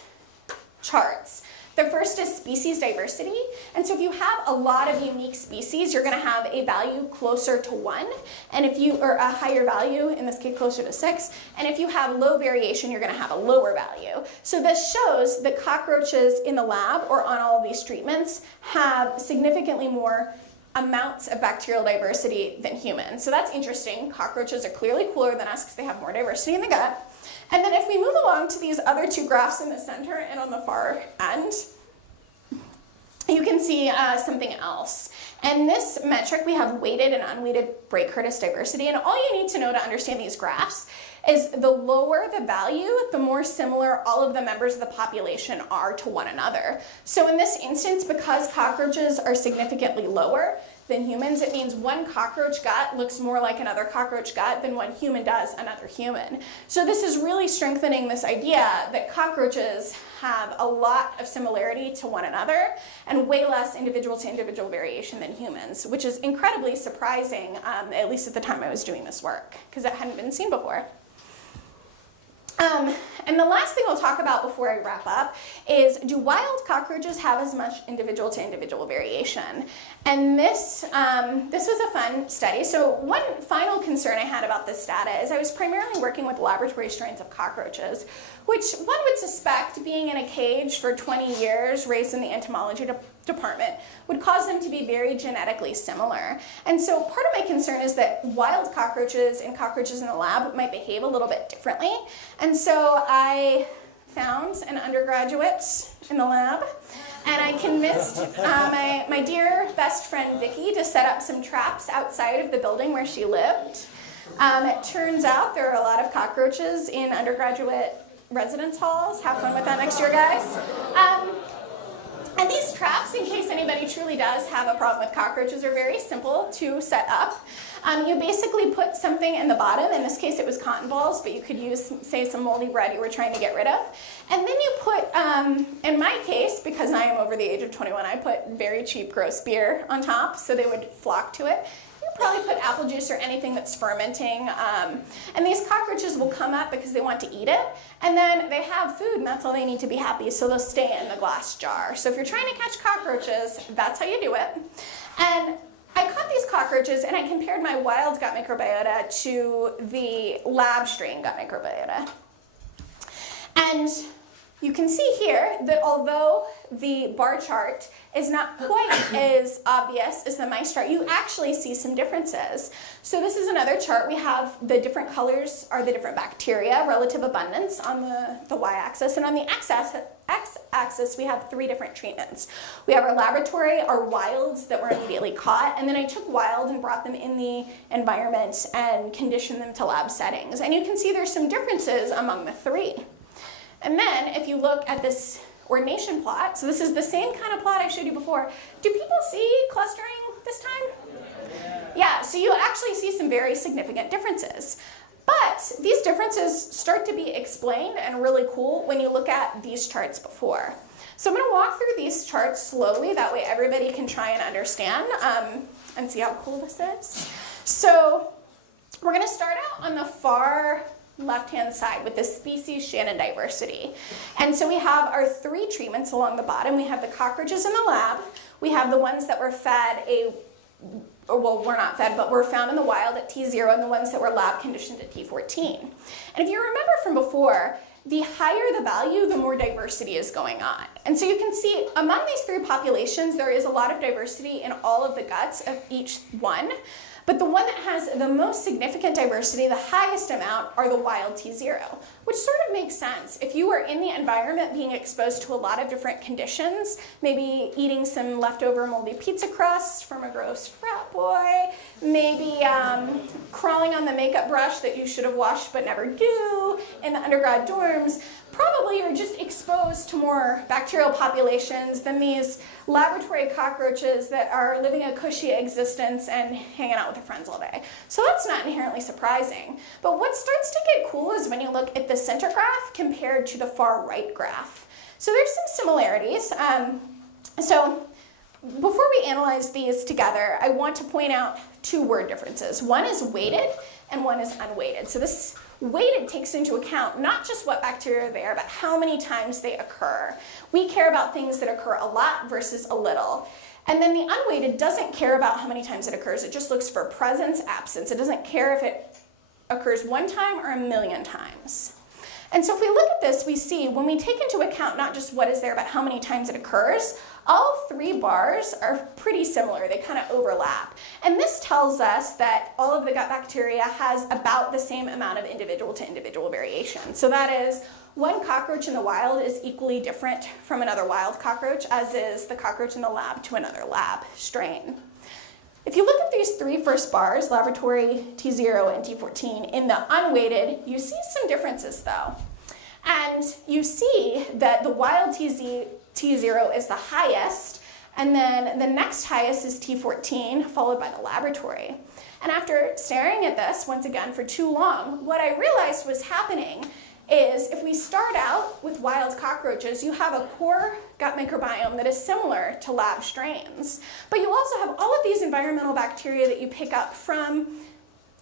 charts. The first is species diversity, and so if you have a lot of unique species, you're going to have a value closer to 1, and or a higher value, in this case closer to 6, and if you have low variation, you're going to have a lower value. So this shows that cockroaches in the lab or on all of these treatments have significantly more amounts of bacterial diversity than humans. So that's interesting. Cockroaches are clearly cooler than us because they have more diversity in the gut. And then if we move along to these other 2 graphs in the center and on the far end, you can see something else. And this metric, we have weighted and unweighted Bray-Curtis diversity. And all you need to know to understand these graphs is the lower the value, the more similar all of the members of the population are to one another. So in this instance, because cockroaches are significantly lower than humans, it means one cockroach gut looks more like another cockroach gut than one human does another human. So this is really strengthening this idea that cockroaches have a lot of similarity to one another and way less individual to individual variation than humans, which is incredibly surprising, at least at the time I was doing this work, because it hadn't been seen before. And the last thing I'll talk about before I wrap up is, do wild cockroaches have as much individual to individual variation? And this was a fun study. So one final concern I had about this data is I was primarily working with laboratory strains of cockroaches, which one would suspect, being in a cage for 20 years, raised in the entomology department, would cause them to be very genetically similar. And so part of my concern is that wild cockroaches and cockroaches in the lab might behave a little bit differently. And so I found an undergraduate in the lab, and I convinced my dear best friend Vicky to set up some traps outside of the building where she lived. It turns out there are a lot of cockroaches in undergraduate residence halls. Have fun with that next year, guys. And these traps, in case anybody truly does have a problem with cockroaches, are very simple to set up. You basically put something in the bottom. In this case, it was cotton balls, but you could use, say, some moldy bread you were trying to get rid of. And then you put, in my case, because I am over the age of 21, I put very cheap, gross beer on top, so they would flock to it. You probably put apple juice or anything that's fermenting. And these cockroaches will come up because they want to eat it. And then they have food, and that's all they need to be happy, so they'll stay in the glass jar. So if you're trying to catch cockroaches, that's how you do it. And I caught these cockroaches, and I compared my wild gut microbiota to the lab strain gut microbiota. And you can see here that although the bar chart is not quite as obvious as the mice chart, you actually see some differences. So this is another chart. We have the different colors are the different bacteria, relative abundance on the y-axis, and on the x-axis we have 3 different treatments. We have our laboratory, our wilds that were immediately caught, and then I took wild and brought them in the environment and conditioned them to lab settings. And you can see there's some differences among the 3. And then if you look at this ordination plot, so this is the same kind of plot I showed you before. Do people see clustering this time? Yeah, so you actually see some very significant differences. But these differences start to be explained and really cool when you look at these charts before. So I'm going to walk through these charts slowly, that way everybody can try and understand and see how cool this is. So we're going to start out on the far left-hand side with the species Shannon diversity. And so we have our 3 treatments along the bottom. We have the cockroaches in the lab. We have the ones that were fed well, we're not fed, but were found in the wild at T0, and the ones that were lab conditioned at T14. And if you remember from before, the higher the value, the more diversity is going on. And so you can see among these 3 populations, there is a lot of diversity in all of the guts of each one. But the one that has the most significant diversity, the highest amount, are the wild T0, which sort of makes sense. If you were in the environment being exposed to a lot of different conditions, maybe eating some leftover moldy pizza crusts from a gross frat boy, maybe crawling on the makeup brush that you should have washed but never do in the undergrad dorms, probably you're just exposed to more bacterial populations than these laboratory cockroaches that are living a cushy existence and hanging out with their friends all day. So that's not inherently surprising. But what starts to get cool is when you look at the center graph compared to the far right graph. So there's some similarities. So before we analyze these together, I want to point out 2 word differences. One is weighted and one is unweighted. So this weighted takes into account not just what bacteria are there, but how many times they occur. We care about things that occur a lot versus a little. And then the unweighted doesn't care about how many times it occurs. It just looks for presence, absence. It doesn't care if it occurs 1 time or 1,000,000 times. And so if we look at this, we see when we take into account not just what is there, but how many times it occurs, all 3 bars are pretty similar. They kind of overlap. And this tells us that all of the gut bacteria has about the same amount of individual to individual variation. So that is, one cockroach in the wild is equally different from another wild cockroach, as is the cockroach in the lab to another lab strain. If you look at these 3 first bars, laboratory, T0, and T14, in the unweighted, you see some differences though. And you see that the wild T0 is the highest, and then the next highest is T14, followed by the laboratory. And after staring at this, once again, for too long, what I realized was happening is if we start out with wild cockroaches, you have a core gut microbiome that is similar to lab strains. But you also have all of these environmental bacteria that you pick up from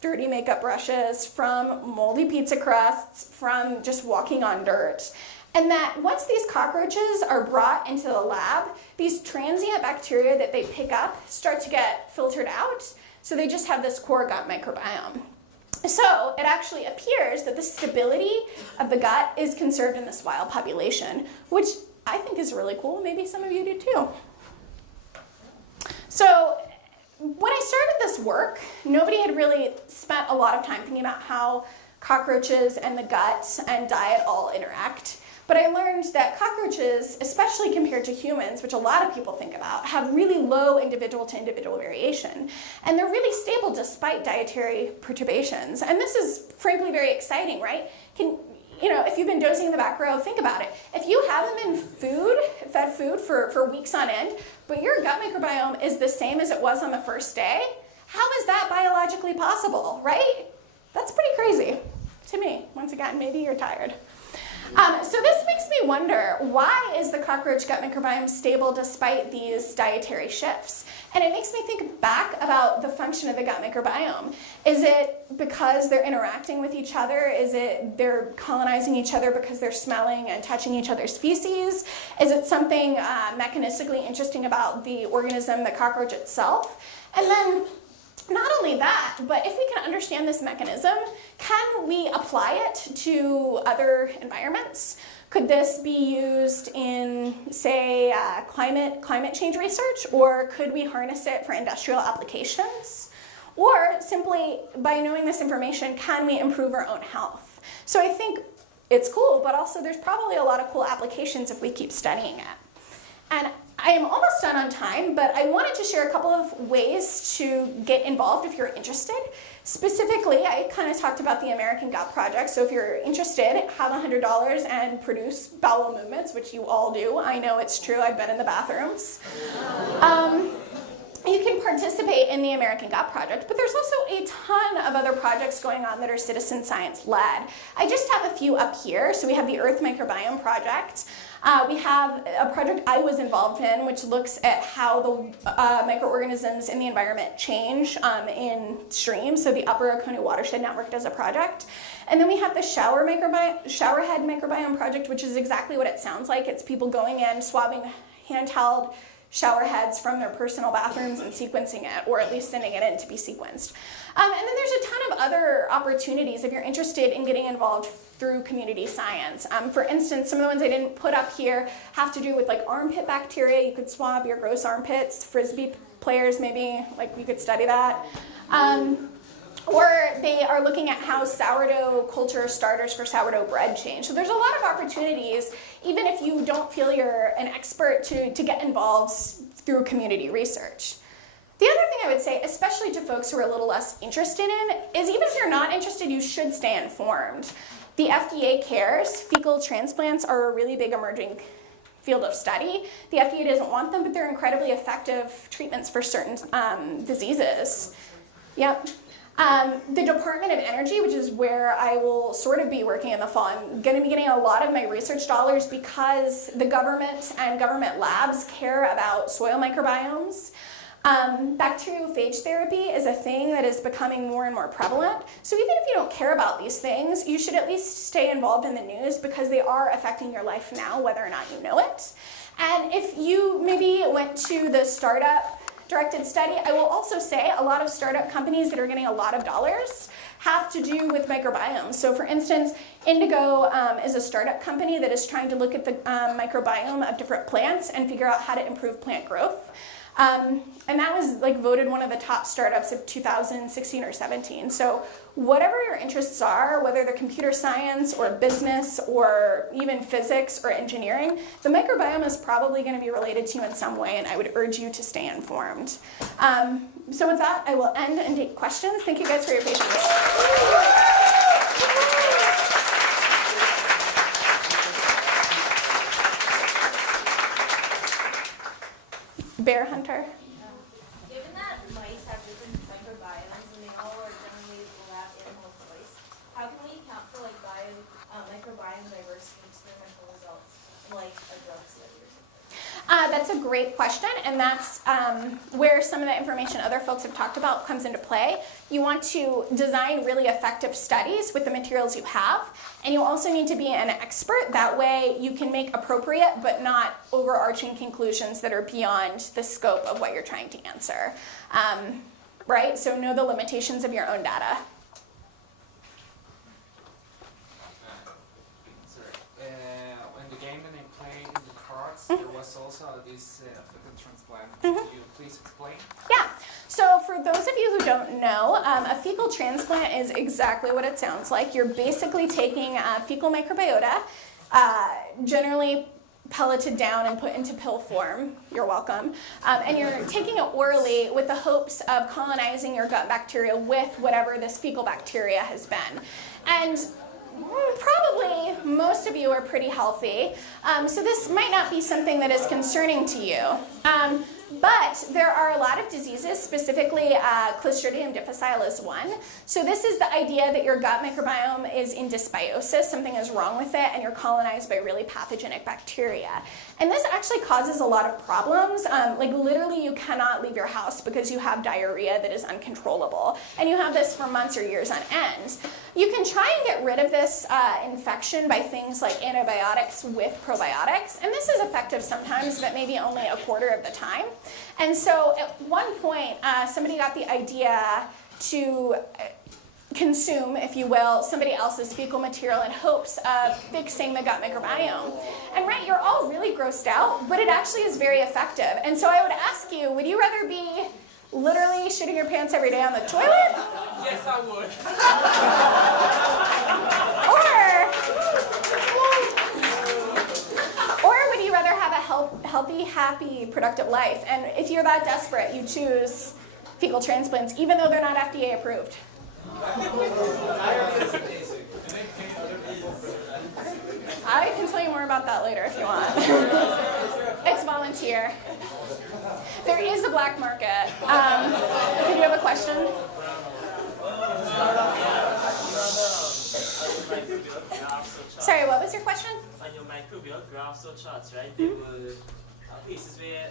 dirty makeup brushes, from moldy pizza crusts, from just walking on dirt. And that once these cockroaches are brought into the lab, these transient bacteria that they pick up start to get filtered out, so they just have this core gut microbiome. So it actually appears that the stability of the gut is conserved in this wild population, which I think is really cool. Maybe some of you do too. So when I started this work, nobody had really spent a lot of time thinking about how cockroaches and the gut and diet all interact. But I learned that cockroaches, especially compared to humans, which a lot of people think about, have really low individual to individual variation. And they're really stable despite dietary perturbations. And this is frankly very exciting, right? if you've been dosing in the back row, think about it. If you have them in fed food for weeks on end, but your gut microbiome is the same as it was on the first day, how is that biologically possible, right? That's pretty crazy to me. Once again, maybe you're tired. So this makes me wonder, why is the cockroach gut microbiome stable despite these dietary shifts? And it makes me think back about the function of the gut microbiome. Is it because they're interacting with each other? Is it they're colonizing each other because they're smelling and touching each other's feces? Is it something mechanistically interesting about the organism, the cockroach itself? And then not only that, but if we can understand this mechanism, can we apply it to other environments? Could this be used in, say, climate change research, or could we harness it for industrial applications? Or simply, by knowing this information, can we improve our own health? So I think it's cool, but also there's probably a lot of cool applications if we keep studying it. And I am almost done on time, but I wanted to share a couple of ways to get involved if you're interested. Specifically, I kind of talked about the American Gut Project, so if you're interested, have $100 and produce bowel movements, which you all do. I know it's true, I've been in the bathrooms. You can participate in the American Gut Project, but there's also a ton of other projects going on that are citizen science led. I just have a few up here. So we have the Earth Microbiome Project. We have a project I was involved in, which looks at how the microorganisms in the environment change in streams. So the Upper Oconee Watershed Network does a project. And then we have the Showerhead Microbiome Project, which is exactly what it sounds like. It's people going in, swabbing handheld shower heads from their personal bathrooms and sequencing it, or at least sending it in to be sequenced. And then there's a ton of other opportunities if you're interested in getting involved through community science. For instance, some of the ones I didn't put up here have to do with like armpit bacteria. You could swab your gross armpits. Frisbee players, maybe, like you could study that. Or they are looking at how sourdough culture starters for sourdough bread change. So there's a lot of opportunities, even if you don't feel you're an expert, to get involved through community research. The other thing I would say, especially to folks who are a little less interested in, is even if you're not interested, you should stay informed. The FDA cares. Fecal transplants are a really big emerging field of study. The FDA doesn't want them, but they're incredibly effective treatments for certain diseases. Yep. The Department of Energy, which is where I will sort of be working in the fall, I'm going to be getting a lot of my research dollars because the government and government labs care about soil microbiomes. Bacteriophage therapy is a thing that is becoming more and more prevalent. So even if you don't care about these things, you should at least stay involved in the news because they are affecting your life now, whether or not you know it. And if you maybe went to the startup directed study, I will also say a lot of startup companies that are getting a lot of dollars have to do with microbiomes. So for instance, Indigo is a startup company that is trying to look at the microbiome of different plants and figure out how to improve plant growth. And that was like voted one of the top startups of 2016 or 17. So whatever your interests are, whether they're computer science or business or even physics or engineering, the microbiome is probably going to be related to you in some way, and I would urge you to stay informed. So with that, I will end and take questions. Thank you guys for your patience. Bear hunter. Given that mice have different microbiomes and they all are generally lab animal choice, how can we account for like microbiome diversity in experimental results, like a drug study or something? That's a great question, and that's where some of the information other folks have talked about comes into play. You want to design really effective studies with the materials you have, and you also need to be an expert. That way you can make appropriate but not overarching conclusions that are beyond the scope of what you're trying to answer. Right? So know the limitations of your own data. When the game that they played in the cards, there was also this fecal transplant. Can you please explain? Yeah. So for those of you who don't know, a fecal transplant is exactly what it sounds like. You're basically taking fecal microbiota, generally pelleted down and put into pill form. You're welcome. And you're taking it orally with the hopes of colonizing your gut bacteria with whatever this fecal bacteria has been. And probably most of you are pretty healthy, so this might not be something that is concerning to you. But there are a lot of diseases, specifically Clostridium difficile is one. So this is the idea that your gut microbiome is in dysbiosis, something is wrong with it, and you're colonized by really pathogenic bacteria. And this actually causes a lot of problems. Like literally you cannot leave your house because you have diarrhea that is uncontrollable. And you have this for months or years on end. You can try and get rid of this infection by things like antibiotics with probiotics. And this is effective sometimes, but maybe only a quarter of the time. And so at one point, somebody got the idea to consume, if you will, somebody else's fecal material in hopes of fixing the gut microbiome. And right, you're all really grossed out, but it actually is very effective. And so I would ask you, would you rather be literally shitting your pants every day on the toilet? Yes, I would. Or would you rather have a healthy, happy, productive life? And if you're that desperate, you choose fecal transplants, even though they're not FDA approved. I can tell you more about that later if you want. It's volunteer. There is a black market. Did you have a question? Sorry, what was your question? On your microbial graphs or charts, right? There were places where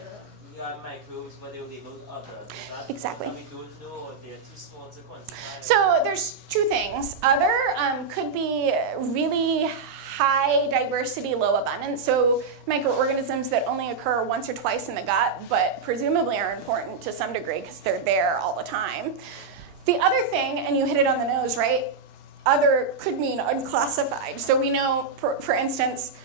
you had microbes, but they were labeled others. Exactly. We don't know, or they're too small to quantify. So there's two things. Other could be really high diversity, low abundance. So microorganisms that only occur once or twice in the gut, but presumably are important to some degree because they're there all the time. The other thing, and you hit it on the nose, right? Other could mean unclassified. So we know, for instance,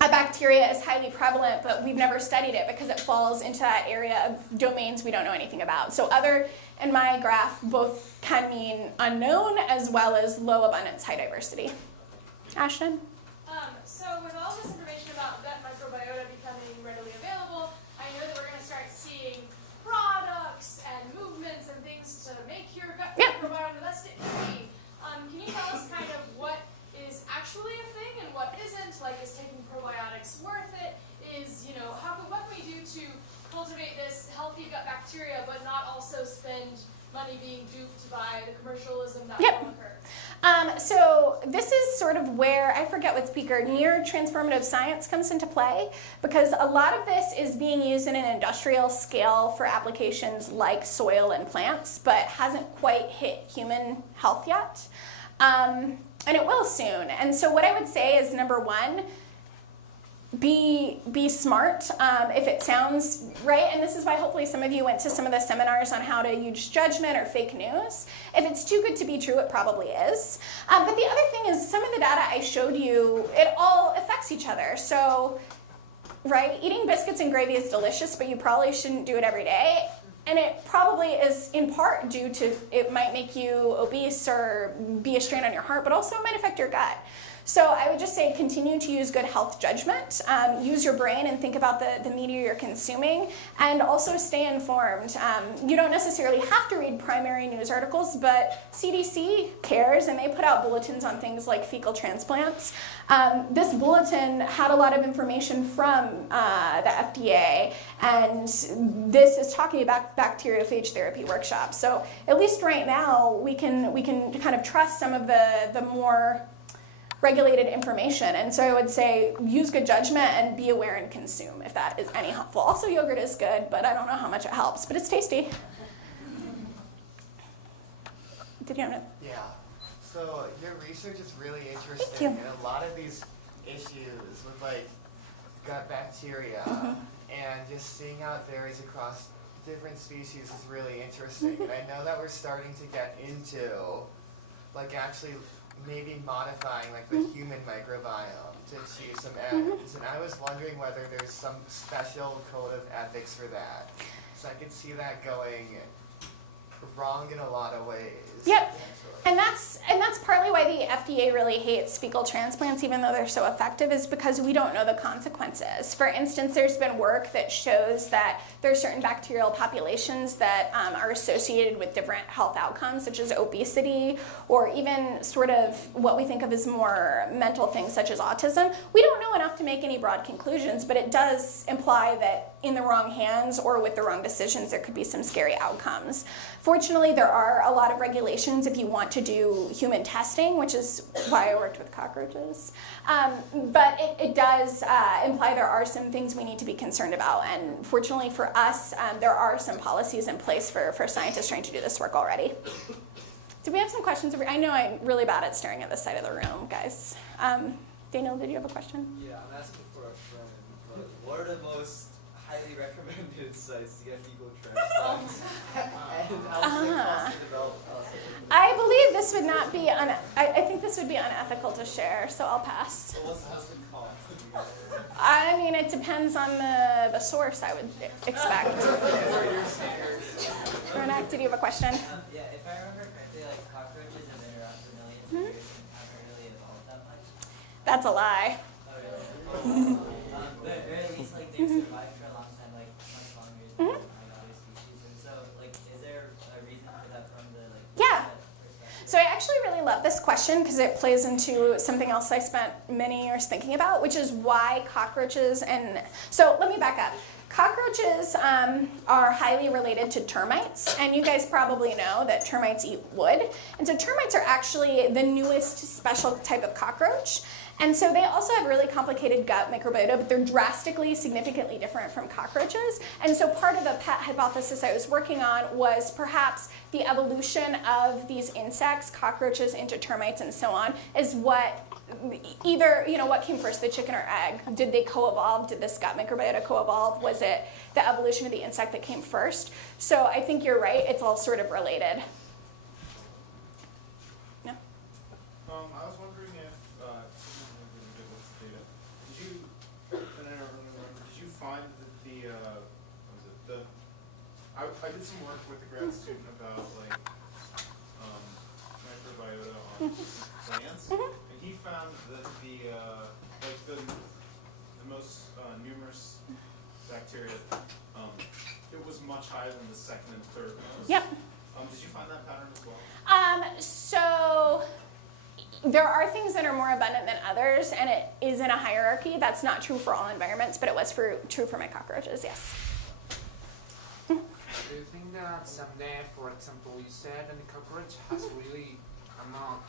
a bacteria is highly prevalent, but we've never studied it because it falls into that area of domains we don't know anything about. So other, in my graph, both can mean unknown as well as low abundance, high diversity. Ashton? So with all this information about gut microbiota becoming readily available, I know that we're going to start seeing products and movements and things to make your gut microbiota less sticky. Can you tell us kind of what is actually a thing and what isn't? Like, is taking probiotics worth it? Is, you know, what can we do to cultivate this healthy gut bacteria but not also spend money being duped by the commercialism that will occur? So this is sort of where, I forget what speaker, near transformative science comes into play, because a lot of this is being used in an industrial scale for applications like soil and plants, but hasn't quite hit human health yet. And it will soon. And so what I would say is, number one, be smart if it sounds right, and this is why hopefully some of you went to some of the seminars on how to use judgment or fake news. If it's too good to be true, it probably is. But the other thing is, some of the data I showed you, it all affects each other. So, right, eating biscuits and gravy is delicious, but you probably shouldn't do it every day. And it probably is in part due to, it might make you obese or be a strain on your heart, but also it might affect your gut. So I would just say continue to use good health judgment, use your brain and think about the media you're consuming, and also stay informed. You don't necessarily have to read primary news articles, but CDC cares and they put out bulletins on things like fecal transplants. This bulletin had a lot of information from the FDA, and this is talking about bacteriophage therapy workshops. So at least right now we can kind of trust some of the more regulated information. And so I would say use good judgment and be aware and consume, if that is any helpful. Also, yogurt is good, but I don't know how much it helps, but it's tasty. Did you have Yeah. So your research is really interesting. Thank you. And a lot of these issues with like gut bacteria and just seeing how it varies across different species is really interesting. And I know that we're starting to get into like actually maybe modifying like the human microbiome to achieve some ends. And I was wondering whether there's some special code of ethics for that. So I could see that going wrong in a lot of ways. Yep. And that's partly why the FDA really hates fecal transplants, even though they're so effective, is because we don't know the consequences. For instance, there's been work that shows that there are certain bacterial populations that are associated with different health outcomes, such as obesity, or even sort of what we think of as more mental things, such as autism. We don't know enough to make any broad conclusions, but it does imply that in the wrong hands or with the wrong decisions, there could be some scary outcomes. Fortunately, there are a lot of regulations if you want to do human testing, which is why I worked with cockroaches. But it does imply there are some things we need to be concerned about. And fortunately for us, there are some policies in place for scientists trying to do this work already. Do we have some questions? I know I'm really bad at staring at this side of the room, guys. Daniel, did you have a question? Yeah, I'm asking for a friend. But what are the most highly recommended sites to get fecal transplants? And how does it cost to develop? I believe this would not be, I think this would be unethical to share, so I'll pass. So how's the cost? I mean, it depends on the source, I would expect. Renak, did you have a question? Yeah, if I remember correctly, like cockroaches have been around for millions of years and haven't really evolved that much. That's a lie. Oh, really? But or at least like they've survived for a long time, like much longer than other species. And so, like, is there a reason for that from the Yeah. perspective? So I actually really love this question because it plays into something else I spent many years thinking about, which is why cockroaches so let me back up. Cockroaches are highly related to termites, and you guys probably know that termites eat wood. And so termites are actually the newest special type of cockroach. And so they also have really complicated gut microbiota, but they're drastically, significantly different from cockroaches. And so part of the pet hypothesis I was working on was perhaps the evolution of these insects, cockroaches into termites and so on, is what either, what came first, the chicken or egg? Did they co-evolve? Did this gut microbiota co-evolve? Was it the evolution of the insect that came first? So I think you're right, it's all sort of related. Yeah. I was wondering if someone was good with data. And I don't really remember, did you find that I did some work with a grad student about microbiota on plants, and he found that the most numerous bacteria, it was much higher than the second and third most. Yep. Did you find that pattern as well? So there are things that are more abundant than others, and it is in a hierarchy. That's not true for all environments, but it was true for my cockroaches, yes. Do you think that someday, for example, you said that the cockroach has really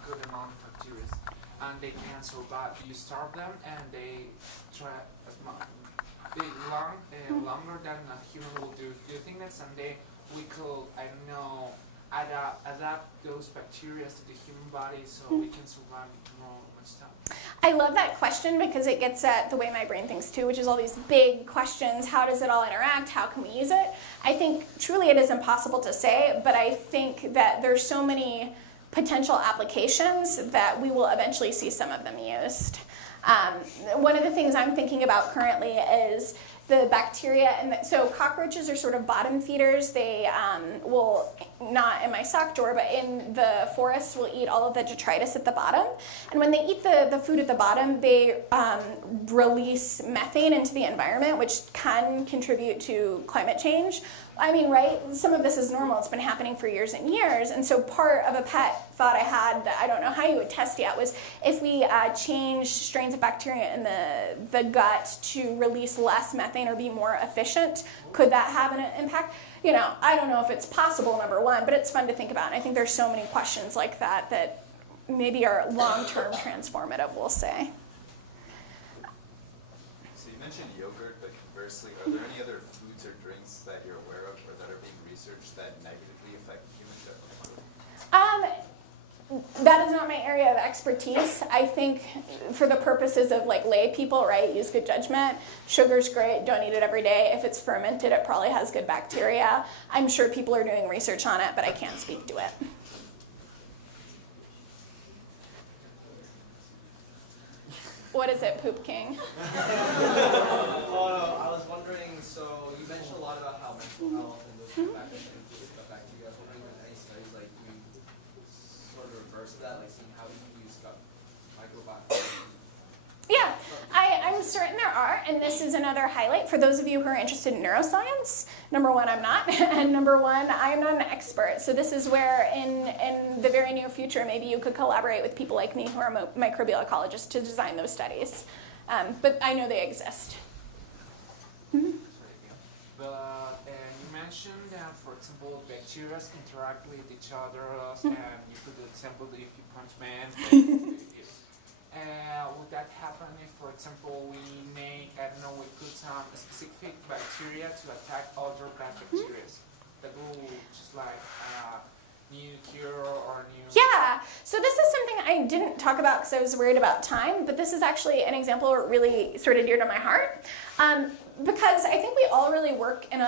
good amount of bacteria, and they can survive? You starve them, and they try longer than a human will do. Do you think that someday we could, I don't know, adapt those bacteria to the human body so we can survive more much time? I love that question because it gets at the way my brain thinks too, which is all these big questions. How does it all interact? How can we use it? I think truly it is impossible to say, but I think that there's so many potential applications that we will eventually see some of them used. One of the things I'm thinking about currently is the bacteria, so cockroaches are sort of bottom feeders. They will, not in my sock drawer, but in the forests, will eat all of the detritus at the bottom. And when they eat the food at the bottom, they release methane into the environment, which can contribute to climate change. I mean, right, some of this is normal. It's been happening for years and years. And so part of a pet thought I had that I don't know how you would test yet was if we change strains of bacteria in the gut to release less methane or be more efficient, could that have an impact? I don't know if it's possible, number one, but it's fun to think about. And I think there's so many questions like that maybe are long-term transformative, we'll say. So you mentioned yogurt, but conversely, are there any other foods or drinks that you're aware of or that are being researched that negatively affect human gut microbiome? That is not my area of expertise. I think for the purposes of lay people, right, use good judgment. Sugar's great, don't eat it every day. If it's fermented, it probably has good bacteria. I'm sure people are doing research on it, but I can't speak to it. What is it, Poop King? I was wondering, so you mentioned a lot about how mental health and those kind of factors can affect you guys. Wondering if any parts of that, like seeing how we can use microbiome? Yeah, I'm certain there are, and this is another highlight for those of you who are interested in neuroscience. Number one, I'm not, and number one, I'm not an expert. So this is where in the very near future, maybe you could collaborate with people like me who are microbial ecologists to design those studies. But I know they exist. But you mentioned that, for example, bacteria interact with each other, and you could example if you punch man. Would that happen if, for example, we put some specific bacteria to attack other bad bacteria? That will just like new cure or new... Yeah, so this is something I didn't talk about because I was worried about time, but this is actually an example really sort of dear to my heart. Because I think we all really work in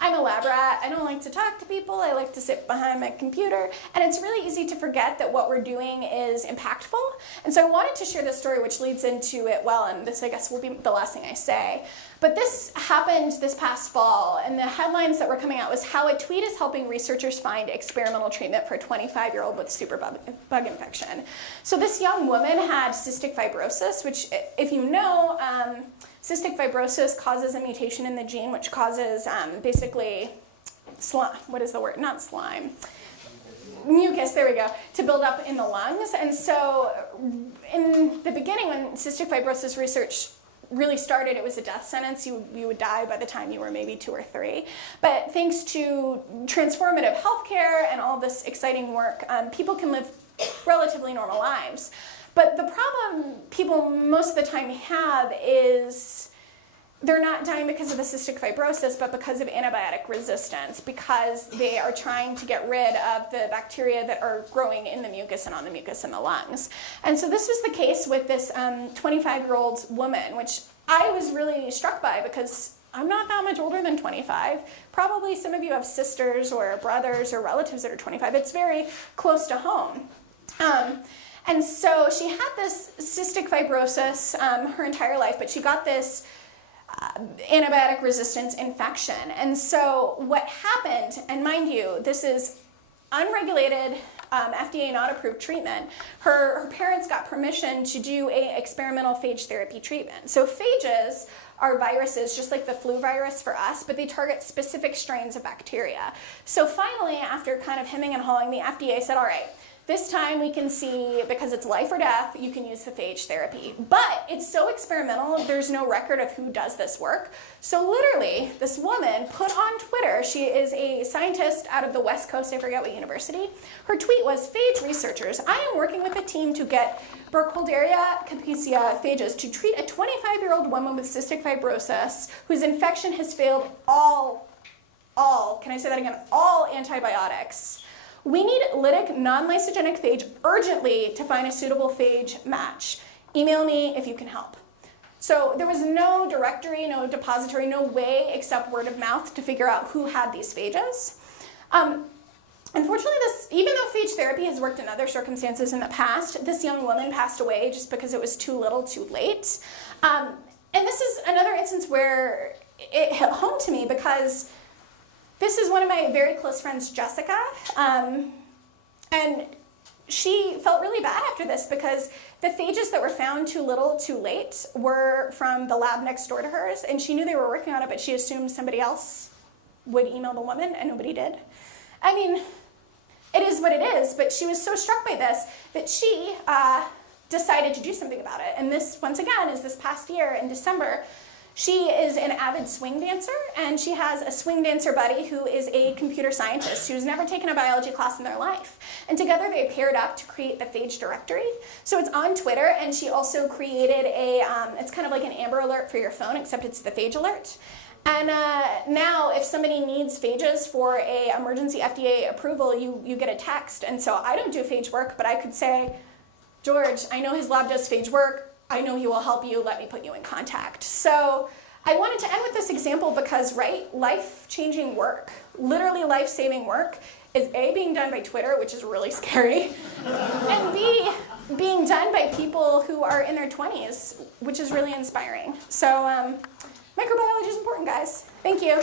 I'm a lab rat. I don't like to talk to people. I like to sit behind my computer. And it's really easy to forget that what we're doing is impactful. And so I wanted to share this story, which leads into it well, and this, I guess, will be the last thing I say. But this happened this past fall, and the headlines that were coming out was how a tweet is helping researchers find experimental treatment for a 25-year-old with superbug infection. So this young woman had cystic fibrosis, which, if you know, cystic fibrosis causes a mutation in the gene which causes basically slime. What is the word? Not slime. Mucus, there we go, to build up in the lungs. And so in the beginning, when cystic fibrosis research really started, it was a death sentence. You would die by the time you were maybe 2 or 3. But thanks to transformative healthcare and all this exciting work, people can live relatively normal lives. But the problem people most of the time have is they're not dying because of the cystic fibrosis, but because of antibiotic resistance, because they are trying to get rid of the bacteria that are growing in the mucus and on the mucus in the lungs. And so this was the case with this 25-year-old woman, which I was really struck by because I'm not that much older than 25. Probably some of you have sisters or brothers or relatives that are 25. It's very close to home. And so she had this cystic fibrosis her entire life, but she got this antibiotic resistance infection. And so what happened, and mind you, this is unregulated, FDA not approved treatment. Her parents got permission to do a experimental phage therapy treatment. So phages are viruses just like the flu virus for us, but they target specific strains of bacteria. So finally, after kind of hemming and hawing, the FDA said, all right, this time we can see, because it's life or death, you can use the phage therapy. But it's so experimental, there's no record of who does this work. So literally, this woman put on Twitter, she is a scientist out of the West Coast, I forget what university. Her tweet was, phage researchers, I am working with a team to get Burkholderia campesina phages to treat a 25-year-old woman with cystic fibrosis whose infection has failed all, can I say that again, all antibiotics. We need lytic non-lysogenic phage urgently to find a suitable phage match. Email me if you can help. So there was no directory, no depository, no way except word of mouth to figure out who had these phages. Unfortunately, even though phage therapy has worked in other circumstances in the past, this young woman passed away just because it was too little too late. And this is another instance where it hit home to me because this is one of my very close friends, Jessica, and she felt really bad after this because the phages that were found too little, too late were from the lab next door to hers, and she knew they were working on it, but she assumed somebody else would email the woman, and nobody did. I mean, it is what it is, but she was so struck by this that she decided to do something about it. And this, once again, is this past year in December. She is an avid swing dancer, and she has a swing dancer buddy who is a computer scientist who's never taken a biology class in their life. And together they paired up to create the phage directory. So it's on Twitter, and she also created it's kind of like an Amber Alert for your phone, except it's the phage alert. And now if somebody needs phages for a emergency FDA approval, you get a text. And so I don't do phage work, but I could say, George, I know his lab does phage work. I know he will help you, let me put you in contact. So I wanted to end with this example because, right, life-changing work, literally life-saving work, is A, being done by Twitter, which is really scary, and B, being done by people who are in their 20s, which is really inspiring. So microbiology is important, guys. Thank you.